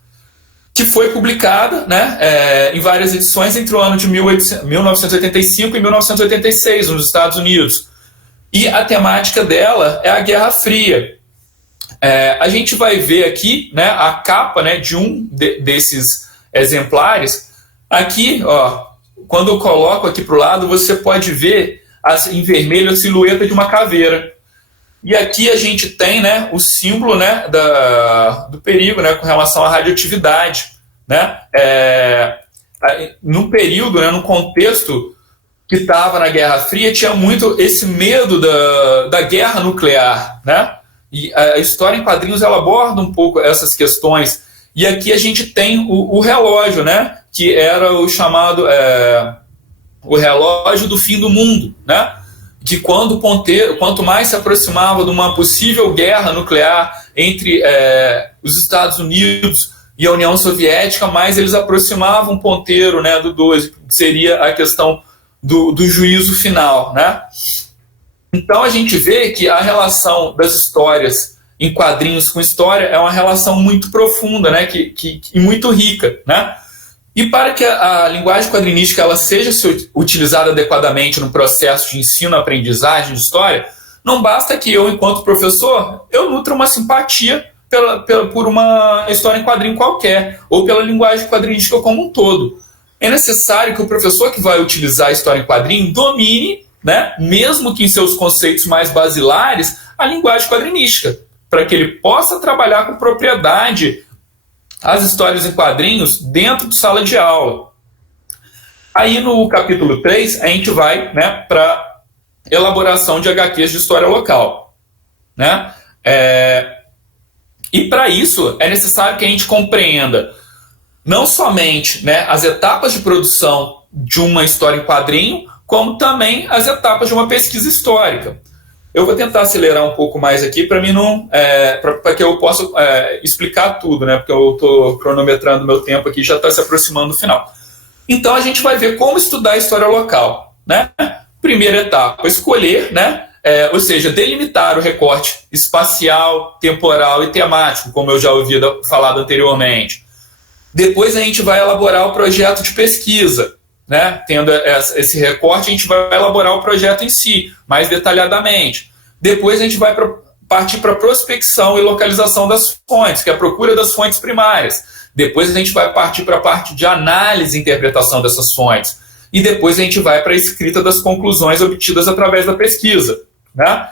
que foi publicada, né, em várias edições entre o ano de 1985 e 1986 nos Estados Unidos. E a temática dela é a Guerra Fria. A gente vai ver aqui, né, a capa, né, de um desses exemplares. Aqui, ó, quando eu coloco aqui para o lado, você pode ver em vermelho a silhueta de uma caveira. E aqui a gente tem, né, o símbolo, né, do perigo, né, com relação à radioatividade. Né? Num período, né, num contexto que estava na Guerra Fria, tinha muito esse medo da guerra nuclear. Né? E a história em quadrinhos ela aborda um pouco essas questões. E aqui a gente tem o relógio, né? Que era o chamado o relógio do fim do mundo, né? Que quanto mais se aproximava de uma possível guerra nuclear entre os Estados Unidos e a União Soviética, mais eles aproximavam o ponteiro, né, do 12, que seria a questão do juízo final, né? Então a gente vê que a relação das histórias em quadrinhos com história é uma relação muito profunda, né, e muito rica, né? E para que a linguagem quadrinística ela seja utilizada adequadamente no processo de ensino-aprendizagem de história, não basta que eu, enquanto professor, eu nutra uma simpatia por uma história em quadrinho qualquer, ou pela linguagem quadrinística como um todo. É necessário que o professor que vai utilizar a história em quadrinho domine, né, mesmo que em seus conceitos mais basilares, a linguagem quadrinística, para que ele possa trabalhar com propriedade as histórias em quadrinhos dentro de sala de aula. Aí no capítulo 3, a gente vai, né, para elaboração de HQs de história local. Né? E para isso é necessário que a gente compreenda não somente, né, as etapas de produção de uma história em quadrinho, como também as etapas de uma pesquisa histórica. Eu vou tentar acelerar um pouco mais aqui para mim não, para que eu possa explicar tudo, né? Porque eu estou cronometrando meu tempo aqui, já está se aproximando do final. Então a gente vai ver como estudar a história local, né? Primeira etapa, escolher, né? Ou seja, delimitar o recorte espacial, temporal e temático, como eu já havia falado anteriormente. Depois a gente vai elaborar o projeto de pesquisa. Né? Tendo esse recorte, a gente vai elaborar o projeto em si, mais detalhadamente. Depois a gente vai partir para a prospecção e localização das fontes, que é a procura das fontes primárias. Depois a gente vai partir para a parte de análise e interpretação dessas fontes. E depois a gente vai para a escrita das conclusões obtidas através da pesquisa, né?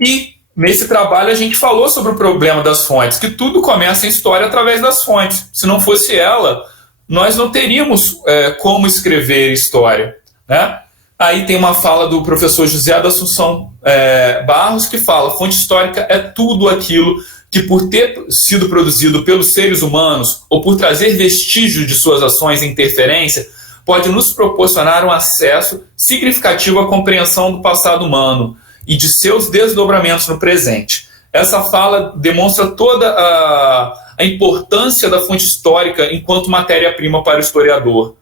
E nesse trabalho a gente falou sobre o problema das fontes, que tudo começa em história através das fontes. Se não fosse ela, nós não teríamos como escrever história, né? Aí tem uma fala do professor José da Assunção Barros, que fala: fonte histórica é tudo aquilo que, por ter sido produzido pelos seres humanos ou por trazer vestígio de suas ações e interferência, pode nos proporcionar um acesso significativo à compreensão do passado humano e de seus desdobramentos no presente. Essa fala demonstra toda a importância da fonte histórica enquanto matéria-prima para o historiador,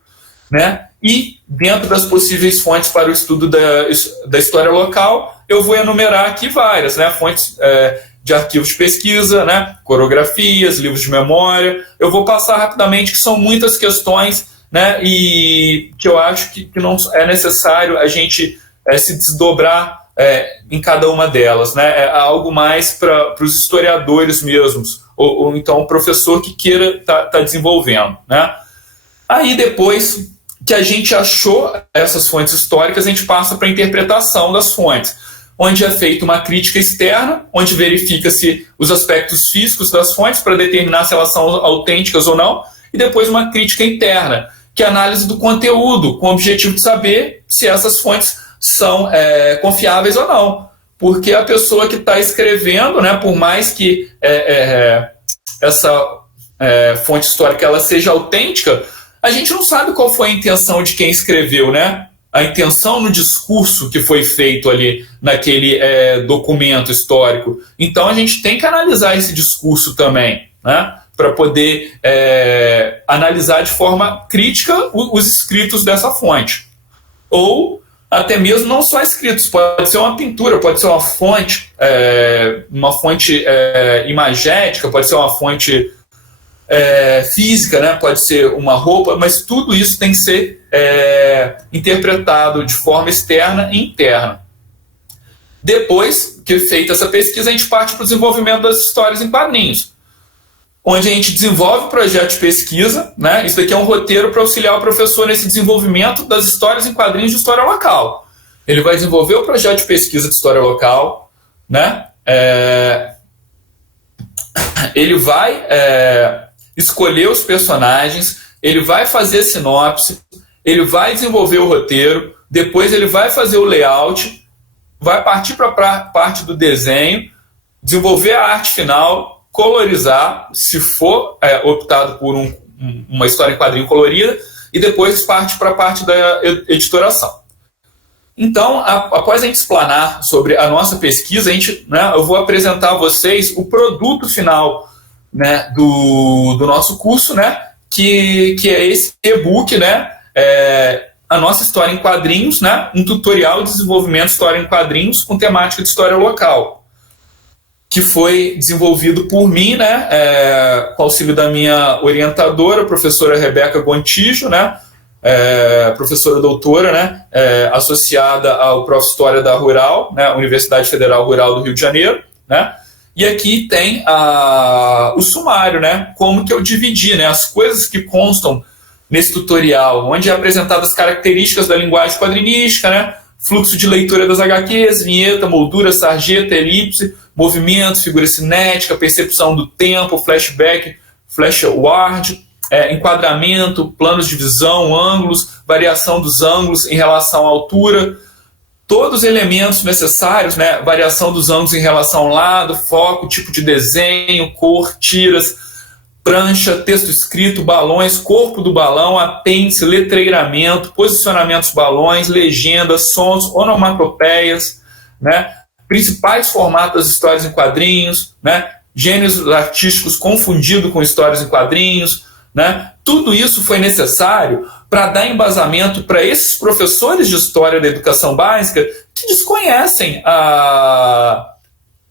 né? E dentro das possíveis fontes para o estudo da história local, eu vou enumerar aqui várias, né? Fontes de arquivos de pesquisa, né? Coreografias, livros de memória. Eu vou passar rapidamente, que são muitas questões, né? E que eu acho que não é necessário a gente se desdobrar em cada uma delas, né? É algo mais para os historiadores mesmos, ou então o professor que queira tá desenvolvendo, né? Aí depois que a gente achou essas fontes históricas, a gente passa para a interpretação das fontes, onde é feita uma crítica externa, onde verifica-se os aspectos físicos das fontes para determinar se elas são autênticas ou não, e depois uma crítica interna, que é a análise do conteúdo, com o objetivo de saber se essas fontes são confiáveis ou não. Porque a pessoa que está escrevendo, né, por mais que essa fonte histórica ela seja autêntica, a gente não sabe qual foi a intenção de quem escreveu, né? A intenção no discurso que foi feito ali naquele documento histórico. Então a gente tem que analisar esse discurso também, né? Para poder analisar de forma crítica os escritos dessa fonte. Ou até mesmo não só escritos, pode ser uma pintura, pode ser uma fonte imagética, pode ser uma fonte física, né? Pode ser uma roupa, mas tudo isso tem que ser interpretado de forma externa e interna. Depois que feita essa pesquisa, a gente parte para o desenvolvimento das histórias em quadrinhos, onde a gente desenvolve o projeto de pesquisa, né? Isso daqui é um roteiro para auxiliar o professor nesse desenvolvimento das histórias em quadrinhos de história local. Ele vai desenvolver o projeto de pesquisa de história local, né? Ele vai escolher os personagens, ele vai fazer sinopse, ele vai desenvolver o roteiro, depois ele vai fazer o layout, vai partir para a parte do desenho, desenvolver a arte final, colorizar, se for optado por uma história em quadrinho colorida, e depois parte para a parte da editoração. Então, após a gente explanar sobre a nossa pesquisa, eu vou apresentar a vocês o produto final, né, do nosso curso, né, que é esse e-book, né, a nossa história em quadrinhos, né, um tutorial de desenvolvimento de história em quadrinhos com temática de história local, que foi desenvolvido por mim, né, com auxílio da minha orientadora, a professora Rebeca Gontijo, né, professora doutora, né, associada ao Prof. História da Rural, né, Universidade Federal Rural do Rio de Janeiro, né. E aqui tem o sumário, né? Como que eu dividi, né? As coisas que constam nesse tutorial, onde é apresentadas as características da linguagem quadrinística, né? Fluxo de leitura das HQs, vinheta, moldura, sarjeta, elipse, movimento, figura cinética, percepção do tempo, flashback, flashward, enquadramento, planos de visão, ângulos, variação dos ângulos em relação à altura, todos os elementos necessários, né? Variação dos ângulos em relação ao lado, foco, tipo de desenho, cor, tiras, prancha, texto escrito, balões, corpo do balão, apêndice, letreiramento, posicionamento dos balões, legendas, sons, onomatopeias, né? Principais formatos das histórias em quadrinhos, né? Gêneros artísticos confundido com histórias em quadrinhos, né? Tudo isso foi necessário para dar embasamento para esses professores de história da educação básica que desconhecem a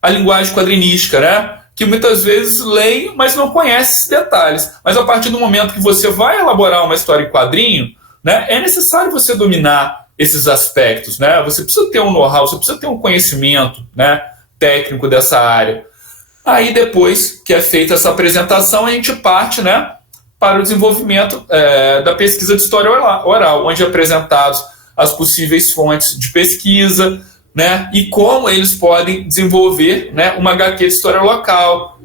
linguagem quadrinística, né? Que muitas vezes leem, mas não conhecem esses detalhes. Mas a partir do momento que você vai elaborar uma história em quadrinho, né, é necessário você dominar esses aspectos, né? Você precisa ter um know-how, você precisa ter um conhecimento, né, técnico dessa área. Aí depois que é feita essa apresentação, a gente parte, né, para o desenvolvimento da pesquisa de história oral, onde é apresentados as possíveis fontes de pesquisa, né, e como eles podem desenvolver, né, uma HQ de história local,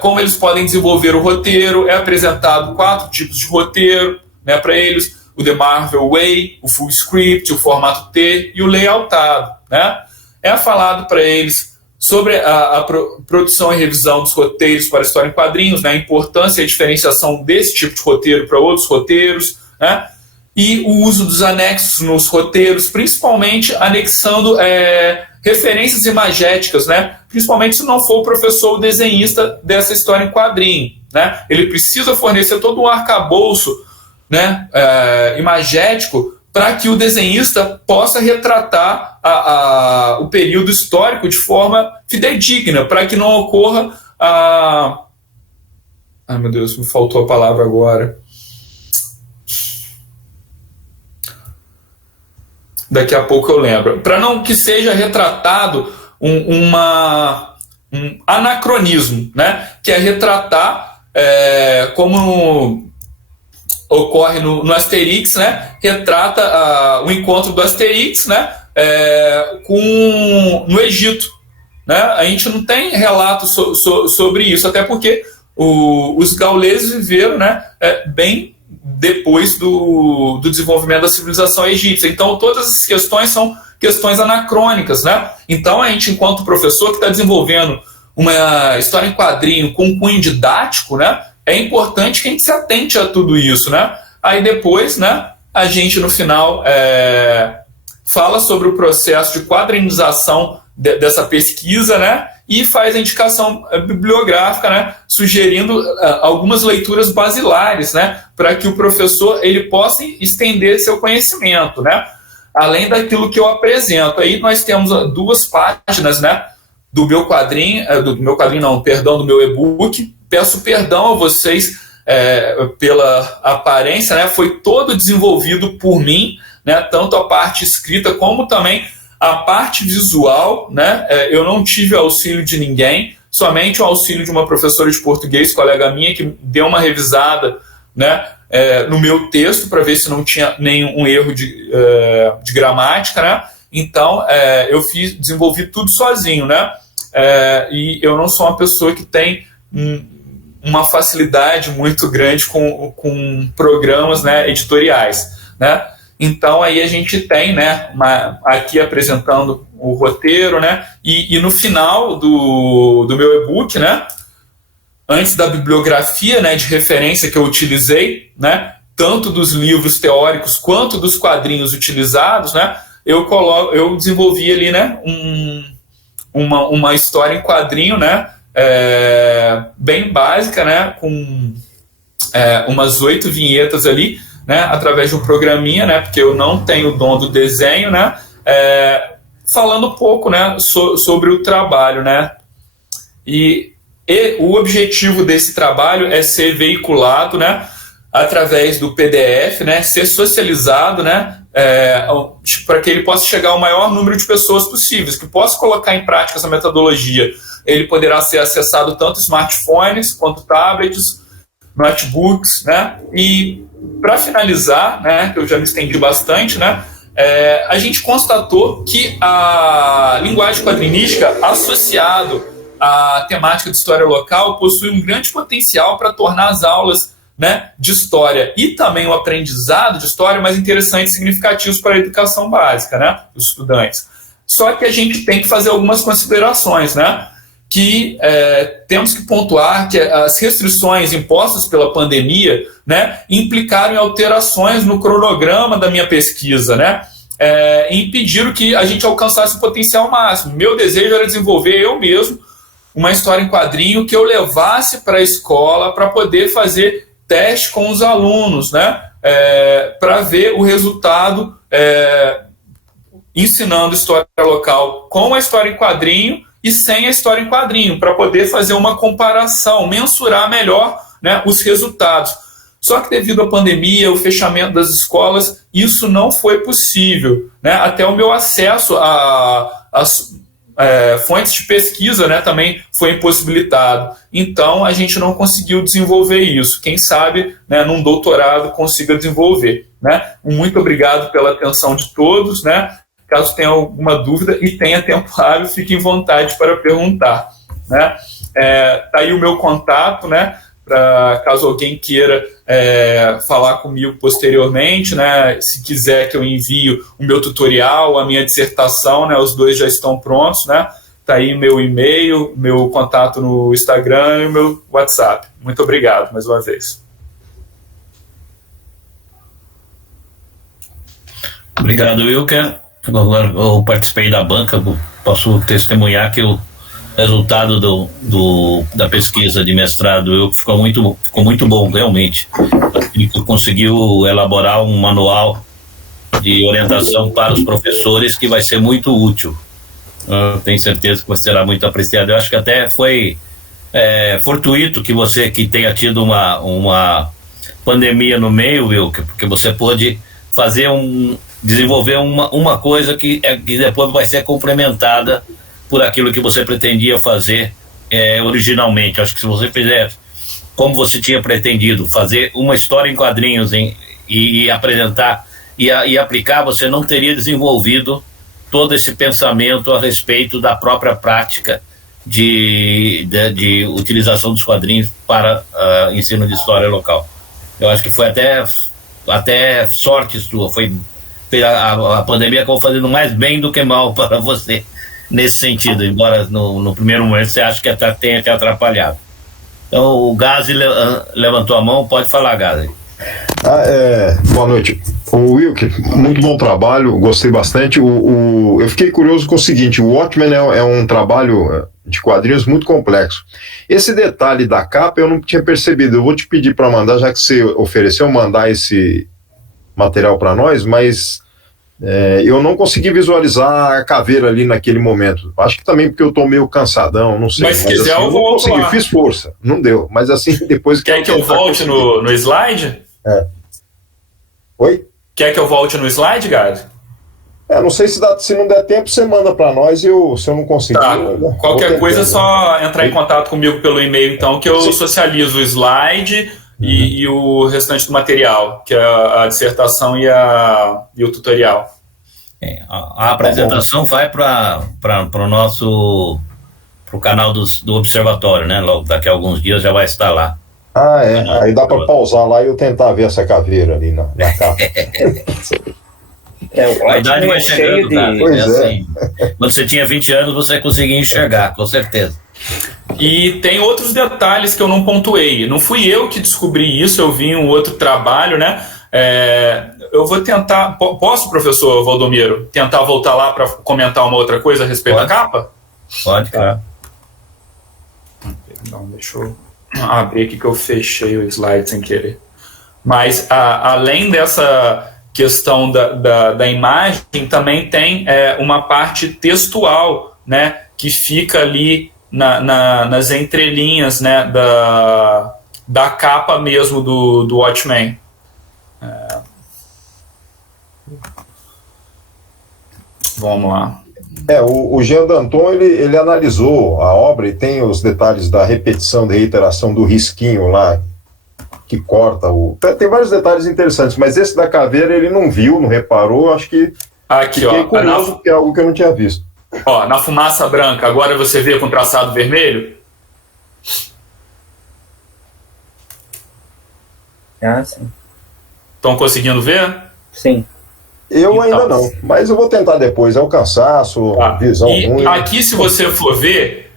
como eles podem desenvolver o roteiro. É apresentado 4 tipos de roteiro, né, para eles: o The Marvel Way, o Full Script, o formato T e o layoutado, né. É falado para eles sobre a produção e revisão dos roteiros para história em quadrinhos, né, a importância e a diferenciação desse tipo de roteiro para outros roteiros, né, e o uso dos anexos nos roteiros, principalmente anexando referências imagéticas, né, principalmente se não for o professor ou desenhista dessa história em quadrinho, né. Ele precisa fornecer todo um arcabouço, né, imagético, para que o desenhista possa retratar o período histórico de forma fidedigna, para que não ocorra Ai, meu Deus, me faltou a palavra agora. Daqui a pouco eu lembro. Para não que seja retratado um anacronismo, né? Que é retratar como ocorre no Asterix, né? Retrata o encontro do Asterix, né? No Egito, né? A gente não tem relato sobre isso, até porque os gauleses viveram, né? Bem depois do desenvolvimento da civilização egípcia. Então, todas essas questões são questões anacrônicas, né? Então, a gente, enquanto professor que está desenvolvendo uma história em quadrinho com cunho didático, né? É importante que a gente se atente a tudo isso, né? Aí depois, né? A gente, no final, fala sobre o processo de quadrinização dessa pesquisa, né? E faz a indicação bibliográfica, né, sugerindo algumas leituras basilares, né, para que o professor ele possa estender seu conhecimento, né, além daquilo que eu apresento. Aí nós temos 2 páginas, né, do meu e-book. Peço perdão a vocês pela aparência, né, foi todo desenvolvido por mim, né, tanto a parte escrita como também a parte visual, né, eu não tive auxílio de ninguém, somente o auxílio de uma professora de português, colega minha, que deu uma revisada, né, no meu texto para ver se não tinha nenhum erro de gramática, né? Então, eu desenvolvi tudo sozinho, né? E eu não sou uma pessoa que tem uma facilidade muito grande com programas, né, editoriais, né? Então, aí a gente tem, né, aqui apresentando o roteiro, né, e no final do meu e-book, né, antes da bibliografia, né, de referência que eu utilizei, né, tanto dos livros teóricos quanto dos quadrinhos utilizados, né, eu desenvolvi ali, né, uma história em quadrinho, né, bem básica, né, com umas 8 vinhetas ali, né, através de um programinha, né, porque eu não tenho o dom do desenho, né, falando um pouco, né, sobre o trabalho, né, e o objetivo desse trabalho é ser veiculado, né, através do PDF, né, ser socializado, né, para que ele possa chegar ao maior número de pessoas possíveis, que possa colocar em prática essa metodologia. Ele poderá ser acessado tanto smartphones quanto tablets, notebooks, né, e para finalizar, né, que eu já me estendi bastante, né, a gente constatou que a linguagem quadrinística associado à temática de história local possui um grande potencial para tornar as aulas, né, de história e também o aprendizado de história mais interessantes e significativos para a educação básica, né, dos estudantes. Só que a gente tem que fazer algumas considerações, né, que temos que pontuar que as restrições impostas pela pandemia, né, implicaram em alterações no cronograma da minha pesquisa, né, e impediram que a gente alcançasse o potencial máximo. Meu desejo era desenvolver eu mesmo uma história em quadrinho que eu levasse para a escola para poder fazer teste com os alunos, né, para ver o resultado ensinando história local com a história em quadrinho e sem a história em quadrinho, para poder fazer uma comparação, mensurar melhor, né, os resultados. Só que devido à pandemia, o fechamento das escolas, isso não foi possível, né? Até o meu acesso fontes de pesquisa, né, também foi impossibilitado. Então, a gente não conseguiu desenvolver isso. Quem sabe, né, num doutorado consiga desenvolver. Né? Muito obrigado pela atenção de todos. Né? Caso tenha alguma dúvida e tenha tempo hábil, fique em vontade para perguntar. Né? Tá aí o meu contato, né? Para caso alguém queira falar comigo posteriormente, né? Se quiser que eu envie o meu tutorial, a minha dissertação, né? Os dois já estão prontos, né? Tá aí meu e-mail, meu contato no Instagram e o meu WhatsApp. Muito obrigado mais uma vez. Obrigado, Wilker. Agora eu participei da banca, posso testemunhar que o resultado da pesquisa de mestrado ficou muito bom, realmente. Ele conseguiu elaborar um manual de orientação para os professores que vai ser muito útil. Eu tenho certeza que será muito apreciado. Eu acho que até foi fortuito que você que tenha tido uma pandemia no meio, Wilker, porque você pôde desenvolver uma coisa que depois vai ser complementada por aquilo que você pretendia fazer originalmente. Acho que se você fizer como você tinha pretendido, fazer uma história em quadrinhos e apresentar e aplicar, você não teria desenvolvido todo esse pensamento a respeito da própria prática de utilização dos quadrinhos para ensino de história local. Eu acho que foi até sorte sua, a pandemia acabou fazendo mais bem do que mal para você nesse sentido, embora no primeiro momento você acha que tenha te atrapalhado. Então o Gazi levantou a mão, pode falar, Gazi. Boa noite. O Wilker, muito bom trabalho, gostei bastante. Eu fiquei curioso com o seguinte: o Watchmen é um trabalho de quadrinhos muito complexo. Esse detalhe da capa eu não tinha percebido. Eu vou te pedir para mandar, já que você ofereceu mandar esse material para nós, mas eu não consegui visualizar a caveira ali naquele momento. Acho que também porque eu tô meio cansadão, não sei. Mas se quiser, assim, eu volto consegui, lá. Fiz força, não deu. Mas assim, depois... Quer que eu volte no slide? Oi? Quer que eu volte no slide, Gazi? Não sei se não der tempo, você manda para nós, se eu não conseguir... Tá. Qualquer coisa é só entrar em contato comigo pelo e-mail, então, que eu socializo o slide e o restante do material, que é a dissertação e o tutorial. A apresentação vai para o nosso canal do Observatório, né? Logo daqui a alguns dias já vai estar lá. Aí dá para pausar lá e eu tentar ver essa caveira ali na capa. A idade vai chegando, cara. Assim, quando você tinha 20 anos, você conseguia enxergar, com certeza. E tem outros detalhes que eu não pontuei. Não fui eu que descobri isso, eu vi em um outro trabalho, né? Eu vou tentar... Posso, professor Valdomiro, tentar voltar lá para comentar uma outra coisa a respeito da capa? Pode, claro. Não, deixa eu abrir aqui que eu fechei o slide sem querer. Mas, além dessa questão da imagem, também tem uma parte textual, né, que fica ali nas entrelinhas, né, da capa mesmo do Watchmen. Vamos lá. O Jean Danton, ele analisou a obra e tem os detalhes da repetição, da reiteração do risquinho lá, que corta tem vários detalhes interessantes, mas esse da caveira ele não viu, não reparou, acho que aqui, fiquei curioso, que é algo que eu não tinha visto. Na fumaça branca, agora você vê com traçado vermelho? Sim. Estão conseguindo ver? Sim. Eu ainda não, mas eu vou tentar depois. É o cansaço, visão ruim. Aqui, se você for ver,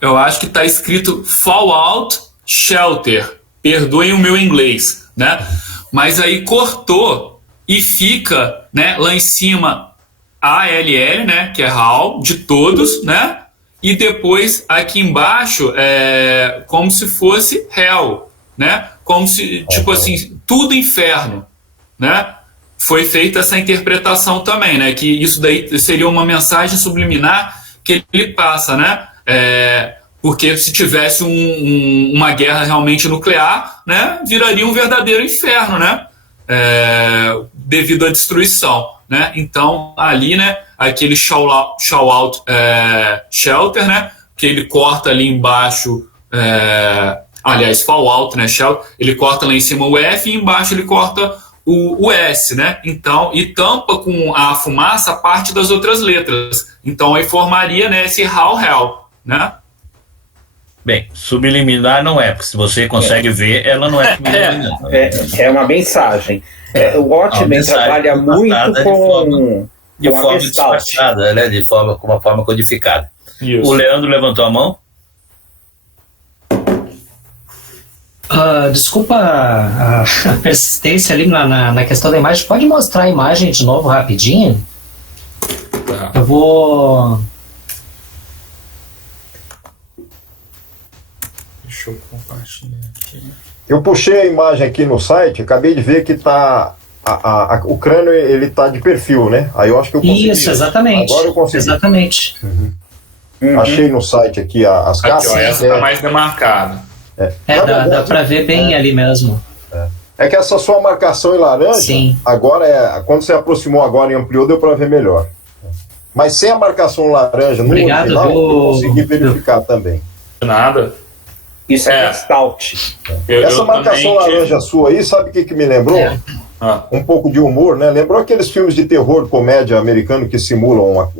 eu acho que está escrito Fallout Shelter. Perdoem o meu inglês, né? Mas aí cortou e fica, né, lá em cima ALL, né, que é HAL, de todos, né? E depois aqui embaixo como se fosse Hell, né? Como se, tipo assim, tudo inferno, né? Foi feita essa interpretação também, né? Que isso daí seria uma mensagem subliminar que ele passa, né? Porque se tivesse uma guerra realmente nuclear, né, viraria um verdadeiro inferno, né? Devido à destruição, né? Então, ali, né, aquele shout out shelter, né, que ele corta ali embaixo, aliás, fall out, né, shelter, ele corta lá em cima o F e embaixo ele corta o S, né? Então, e tampa com a fumaça a parte das outras letras. Então, aí formaria, né, esse hell, né? Bem, subliminar não é, porque se você consegue ver, ela não é subliminar. É uma mensagem. O Watchmen trabalha muito com de a forma Gestalt. disfarçada, né? Com uma forma codificada. Isso. O Leandro levantou a mão. Desculpa a persistência ali na questão da imagem. Pode mostrar a imagem de novo rapidinho? Tá. Eu vou... Deixa eu compartilhar aqui. Eu puxei a imagem aqui no site, acabei de ver que tá o crânio ele tá de perfil, né? Aí eu acho que eu consegui. Isso, exatamente. Agora eu consegui. Exatamente. Achei no site aqui as Aqui, caças. ó, essa tá mais demarcada. Dá pra ver bem ali mesmo. É que essa sua marcação em laranja, Sim. agora quando você aproximou agora e ampliou, deu para ver melhor. Mas sem a marcação laranja no Obrigado, original, viu? eu consegui verificar também. Nada. Isso é Gestalt. Essa marcação laranja sua aí, sabe o que me lembrou? Um pouco de humor, né? Lembrou aqueles filmes de terror, comédia americano que simulam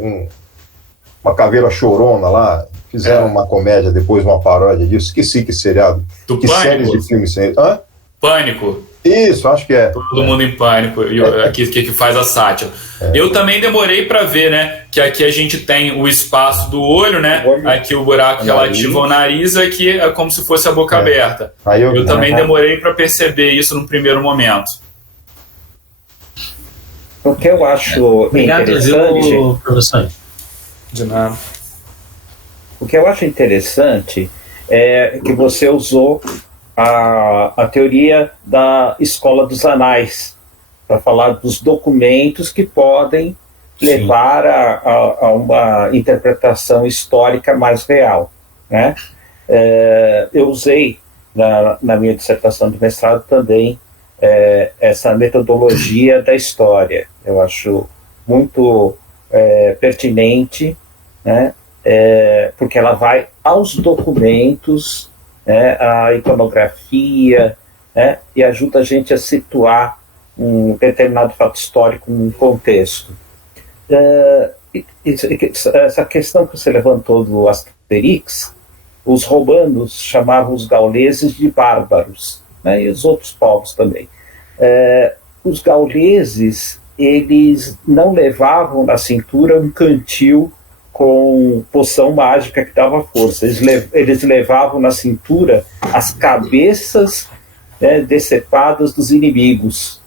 uma caveira chorona lá? Fizeram uma comédia, depois uma paródia disso. Esqueci que seriado. Do que Pânico? séries de filmes. Hã? Pânico. Isso, acho que é. Todo mundo em pânico. Aqui que faz a sátira. Eu também demorei para ver, né? Que aqui a gente tem o espaço do olho, né? Aqui o buraco relativo ao nariz, aqui é como se fosse a boca aberta. Aí eu também demorei para perceber isso no primeiro momento. O que eu acho Obrigado, interessante... viu, professor? De nada. O que eu acho interessante é que você usou a teoria da escola dos anais para falar dos documentos que podem levar a uma interpretação histórica mais real, né? Eu usei na minha dissertação de mestrado também essa metodologia da história. Eu acho muito pertinente, né? Porque ela vai aos documentos, né, a iconografia, né, e ajuda a gente a situar um determinado fato histórico num contexto. Essa questão que você levantou do Asterix, os romanos chamavam os gauleses de bárbaros, né, e os outros povos também. Os gauleses, eles não levavam na cintura um cantil com poção mágica que dava força. Eles levavam na cintura as cabeças, né, decepadas dos inimigos.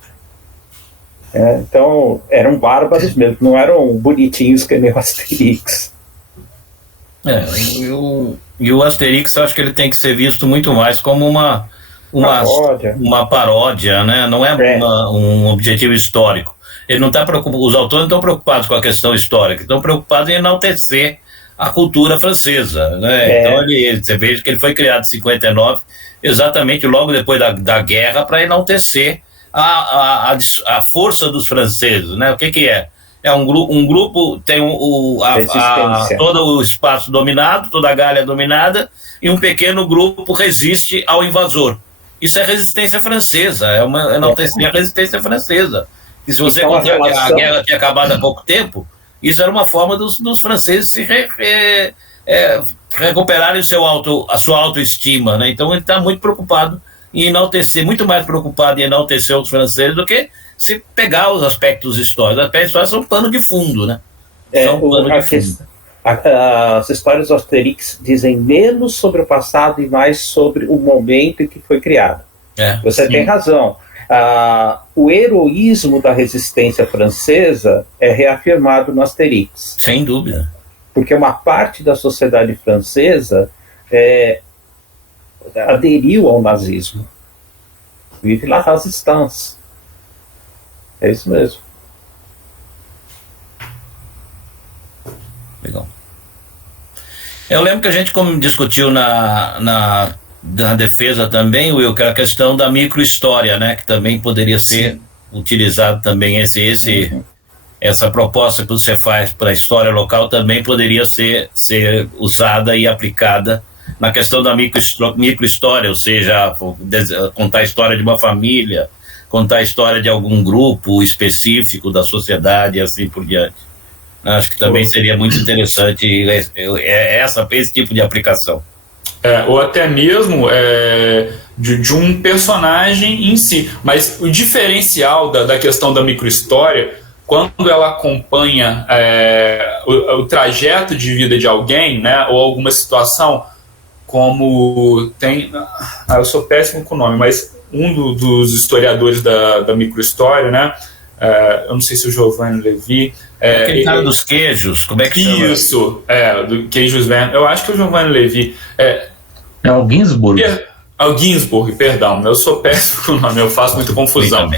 Então, eram bárbaros mesmo, não eram bonitinhos que nem o Asterix. E o Asterix, eu acho que ele tem que ser visto muito mais como uma paródia, né? Não é um objetivo histórico. Ele não está preocupado, os autores não estão preocupados com a questão histórica, estão preocupados em enaltecer a cultura francesa, né? Então você veja que ele foi criado em 59, exatamente logo depois da guerra, para enaltecer a força dos franceses, né? O que é? É um grupo tem todo o espaço dominado, toda a Gália dominada, e um pequeno grupo resiste ao invasor. Isso é resistência francesa, enaltecer a resistência francesa. E se você contar que a guerra tinha acabado há pouco tempo, isso era uma forma dos franceses se recuperarem a sua autoestima, né? Então ele está muito preocupado em enaltecer, muito mais preocupado em enaltecer os franceses do que se pegar os aspectos históricos. Os aspectos históricos são pano de fundo, né? As histórias do Asterix dizem menos sobre o passado e mais sobre o momento em que foi criado. Você tem razão. O heroísmo da resistência francesa é reafirmado no Asterix. Sem dúvida. Porque uma parte da sociedade francesa aderiu ao nazismo. Vive la résistance. É isso mesmo. Legal. Eu lembro que a gente discutiu na defesa também, Will, que era a questão da microhistória, né, que também poderia ser utilizado também esse essa proposta que você faz para a história local também poderia ser usada e aplicada na questão da microhistória, ou seja, contar a história de uma família, contar a história de algum grupo específico da sociedade e assim por diante. Acho que também seria muito interessante esse tipo de aplicação. Ou até mesmo de um personagem em si. Mas o diferencial da questão da microhistória, quando ela acompanha o trajeto de vida de alguém, né, ou alguma situação, como tem... eu sou péssimo com o nome, mas um dos historiadores da microhistória, né, eu não sei se o Giovanni Levi... aquele cara dos queijos, como é que chama? Isso, do queijos Verne. Eu acho que é o Giovanni Levi. É o Ginsburg. O Ginsburg, perdão. Eu sou péssimo com o nome, eu faço muita confusão.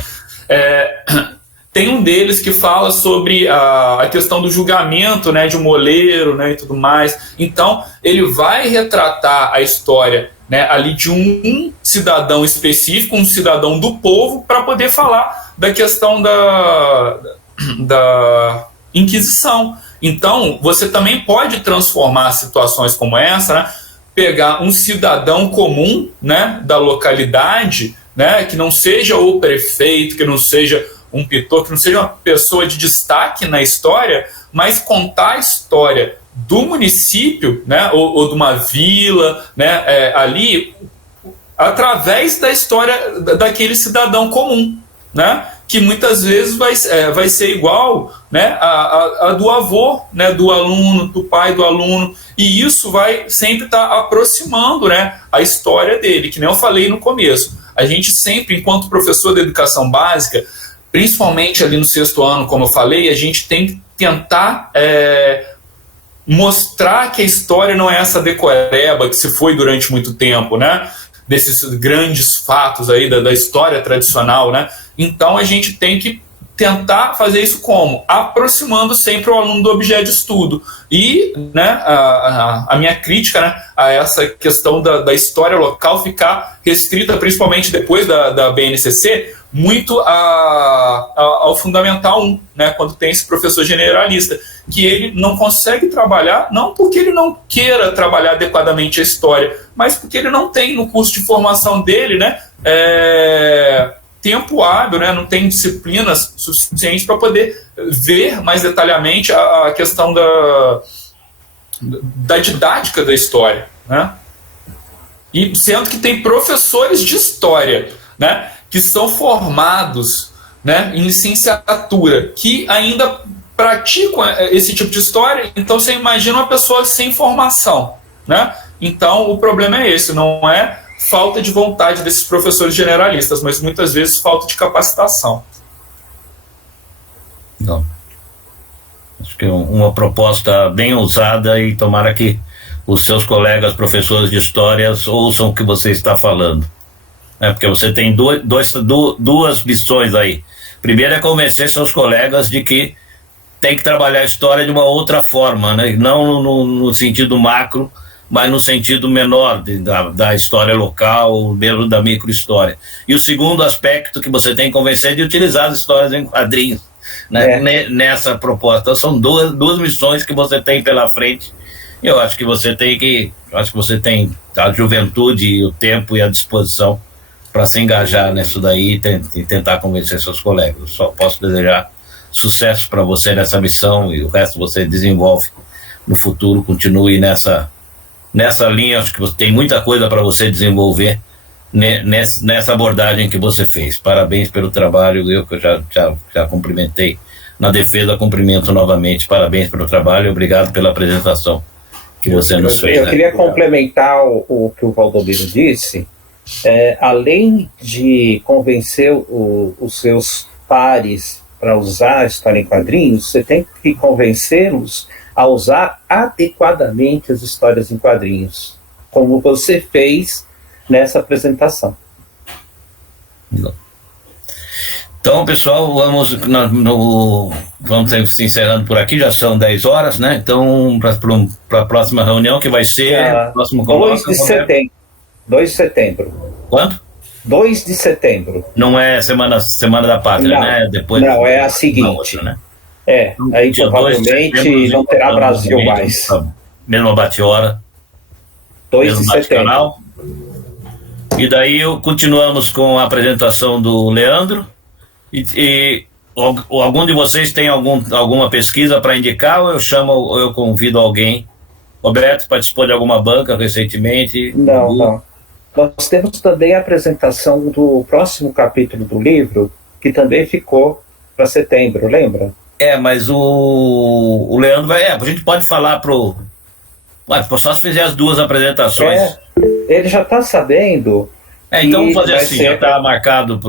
Tem um deles que fala sobre a questão do julgamento, né, de um moleiro, né, e tudo mais. Então, ele vai retratar a história, né, ali de um cidadão específico, um cidadão do povo, para poder falar da questão da Inquisição. Então, você também pode transformar situações como essa, né, pegar um cidadão comum, né, da localidade, né, que não seja o prefeito, que não seja um pintor, que não seja uma pessoa de destaque na história, mas contar a história do município, né, ou de uma vila, né, ali, através da história daquele cidadão comum, né, que muitas vezes vai ser igual, né, a do avô, né, do aluno, do pai do aluno, e isso vai sempre estar aproximando, né, a história dele, que nem eu falei no começo. A gente sempre, enquanto professor de educação básica, principalmente ali no 6º ano, como eu falei, a gente tem que tentar mostrar que a história não é essa decoreba que se foi durante muito tempo, né? Desses grandes fatos aí da história tradicional, né? Então a gente tem que tentar fazer isso como? Aproximando sempre o aluno do objeto de estudo. E, né, a minha crítica, né, a essa questão da história local ficar restrita, principalmente depois da BNCC, muito ao Fundamental 1, né, quando tem esse professor generalista, que ele não consegue trabalhar, não porque ele não queira trabalhar adequadamente a história, mas porque ele não tem no curso de formação dele, né, tempo hábil, né, não tem disciplinas suficientes para poder ver mais detalhadamente a questão da didática da história, né? E sendo que tem professores de história, né, que são formados, né, em licenciatura, que ainda praticam esse tipo de história. Então você imagina uma pessoa sem formação, né? Então o problema é esse, não é falta de vontade desses professores generalistas, mas muitas vezes falta de capacitação. Não. Acho que é uma proposta bem ousada, e tomara que os seus colegas professores de história ouçam o que você está falando. Porque você tem duas missões aí. Primeiro é convencer seus colegas de que tem que trabalhar a história de uma outra forma, né? Não no sentido macro, mas no sentido menor da história local, mesmo da microhistória. E o segundo aspecto que você tem que convencer é de utilizar as histórias em quadrinhos, né, nessa proposta. Então são duas missões que você tem pela frente. Eu acho que você tem a juventude, e o tempo e a disposição para se engajar nisso daí e tentar convencer seus colegas. Eu só posso desejar sucesso para você nessa missão, e o resto você desenvolve no futuro. Continue nessa linha. Acho que você tem muita coisa para você desenvolver nessa abordagem que você fez. Parabéns pelo trabalho. Eu que já cumprimentei na defesa, cumprimento novamente. Parabéns pelo trabalho e obrigado pela apresentação que você nos fez. Eu queria complementar o que o Valdomiro disse. Além de convencer os seus pares para usar a história em quadrinhos, você tem que convencê-los a usar adequadamente as histórias em quadrinhos, como você fez nessa apresentação. Então, pessoal, vamos se encerrando por aqui, já são 10 horas, né? Então, para a próxima reunião, que vai ser... próximo 2 de setembro. 2 de setembro. Quanto? 2 de setembro. Não é semana da Pátria, não, né? Depois não, é a seguinte. Outra, né? Aí Dia 2 de provavelmente setembro, não terá encontramos Brasil também, mais. Mesma bate-hora, 2 mesmo de setembro. bate-canal. E daí continuamos com a apresentação do Leandro. E algum de vocês tem alguma pesquisa para indicar, ou eu convido alguém? Roberto participou de alguma banca recentemente? Não. Nós temos também a apresentação do próximo capítulo do livro, que também ficou para setembro, lembra? Mas o Leandro vai. A gente pode falar pro. Só se fizer as duas apresentações. Ele já está sabendo. Então vamos fazer assim, já está marcado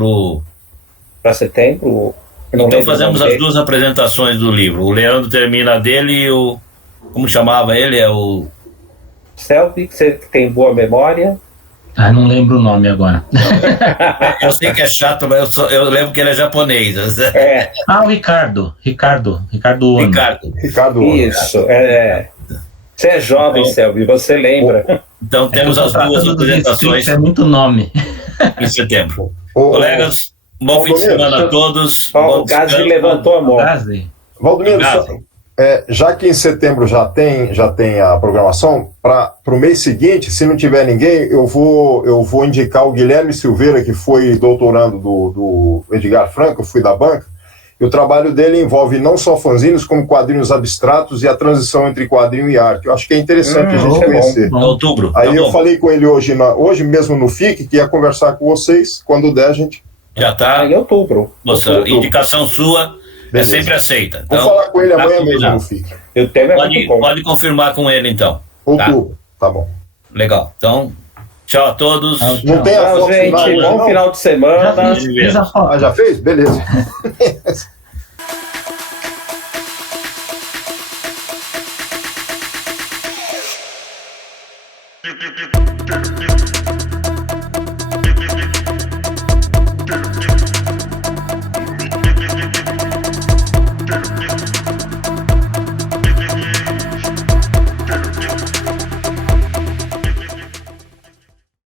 para setembro. Então fazemos as duas apresentações do livro. O Leandro termina a dele e o. Como chamava ele? É o. Selby, que você tem boa memória. Não lembro o nome agora. Eu sei que é chato, mas eu lembro que ele é japonês. O Ricardo Ono. Ricardo Ono. Isso, Você é jovem, Selby, você lembra. Então temos as duas apresentações. É muito nome. Em setembro. Colegas, bom fim de semana a todos. O Gazi levantou a mão. Valdomiro, já que em setembro já tem a programação, para o mês seguinte, se não tiver ninguém, eu vou indicar o Guilherme Silveira, que foi doutorando do Edgar Franco, eu fui da banca, e o trabalho dele envolve não só fanzines, como quadrinhos abstratos e a transição entre quadrinho e arte. Eu acho que é interessante a gente conhecer. Outubro. Aí eu falei com ele hoje mesmo no FIC, que ia conversar com vocês, quando der a gente... Já está. Em outubro. Indicação sua. Beleza. É sempre aceita. Então, vou falar com ele amanhã mesmo no FIC. Pode confirmar com ele, então. Outubro, tá bom. Legal. Então, tchau a todos. Não tem a foto gente. Final, bom final de semana. Já fez? Beleza.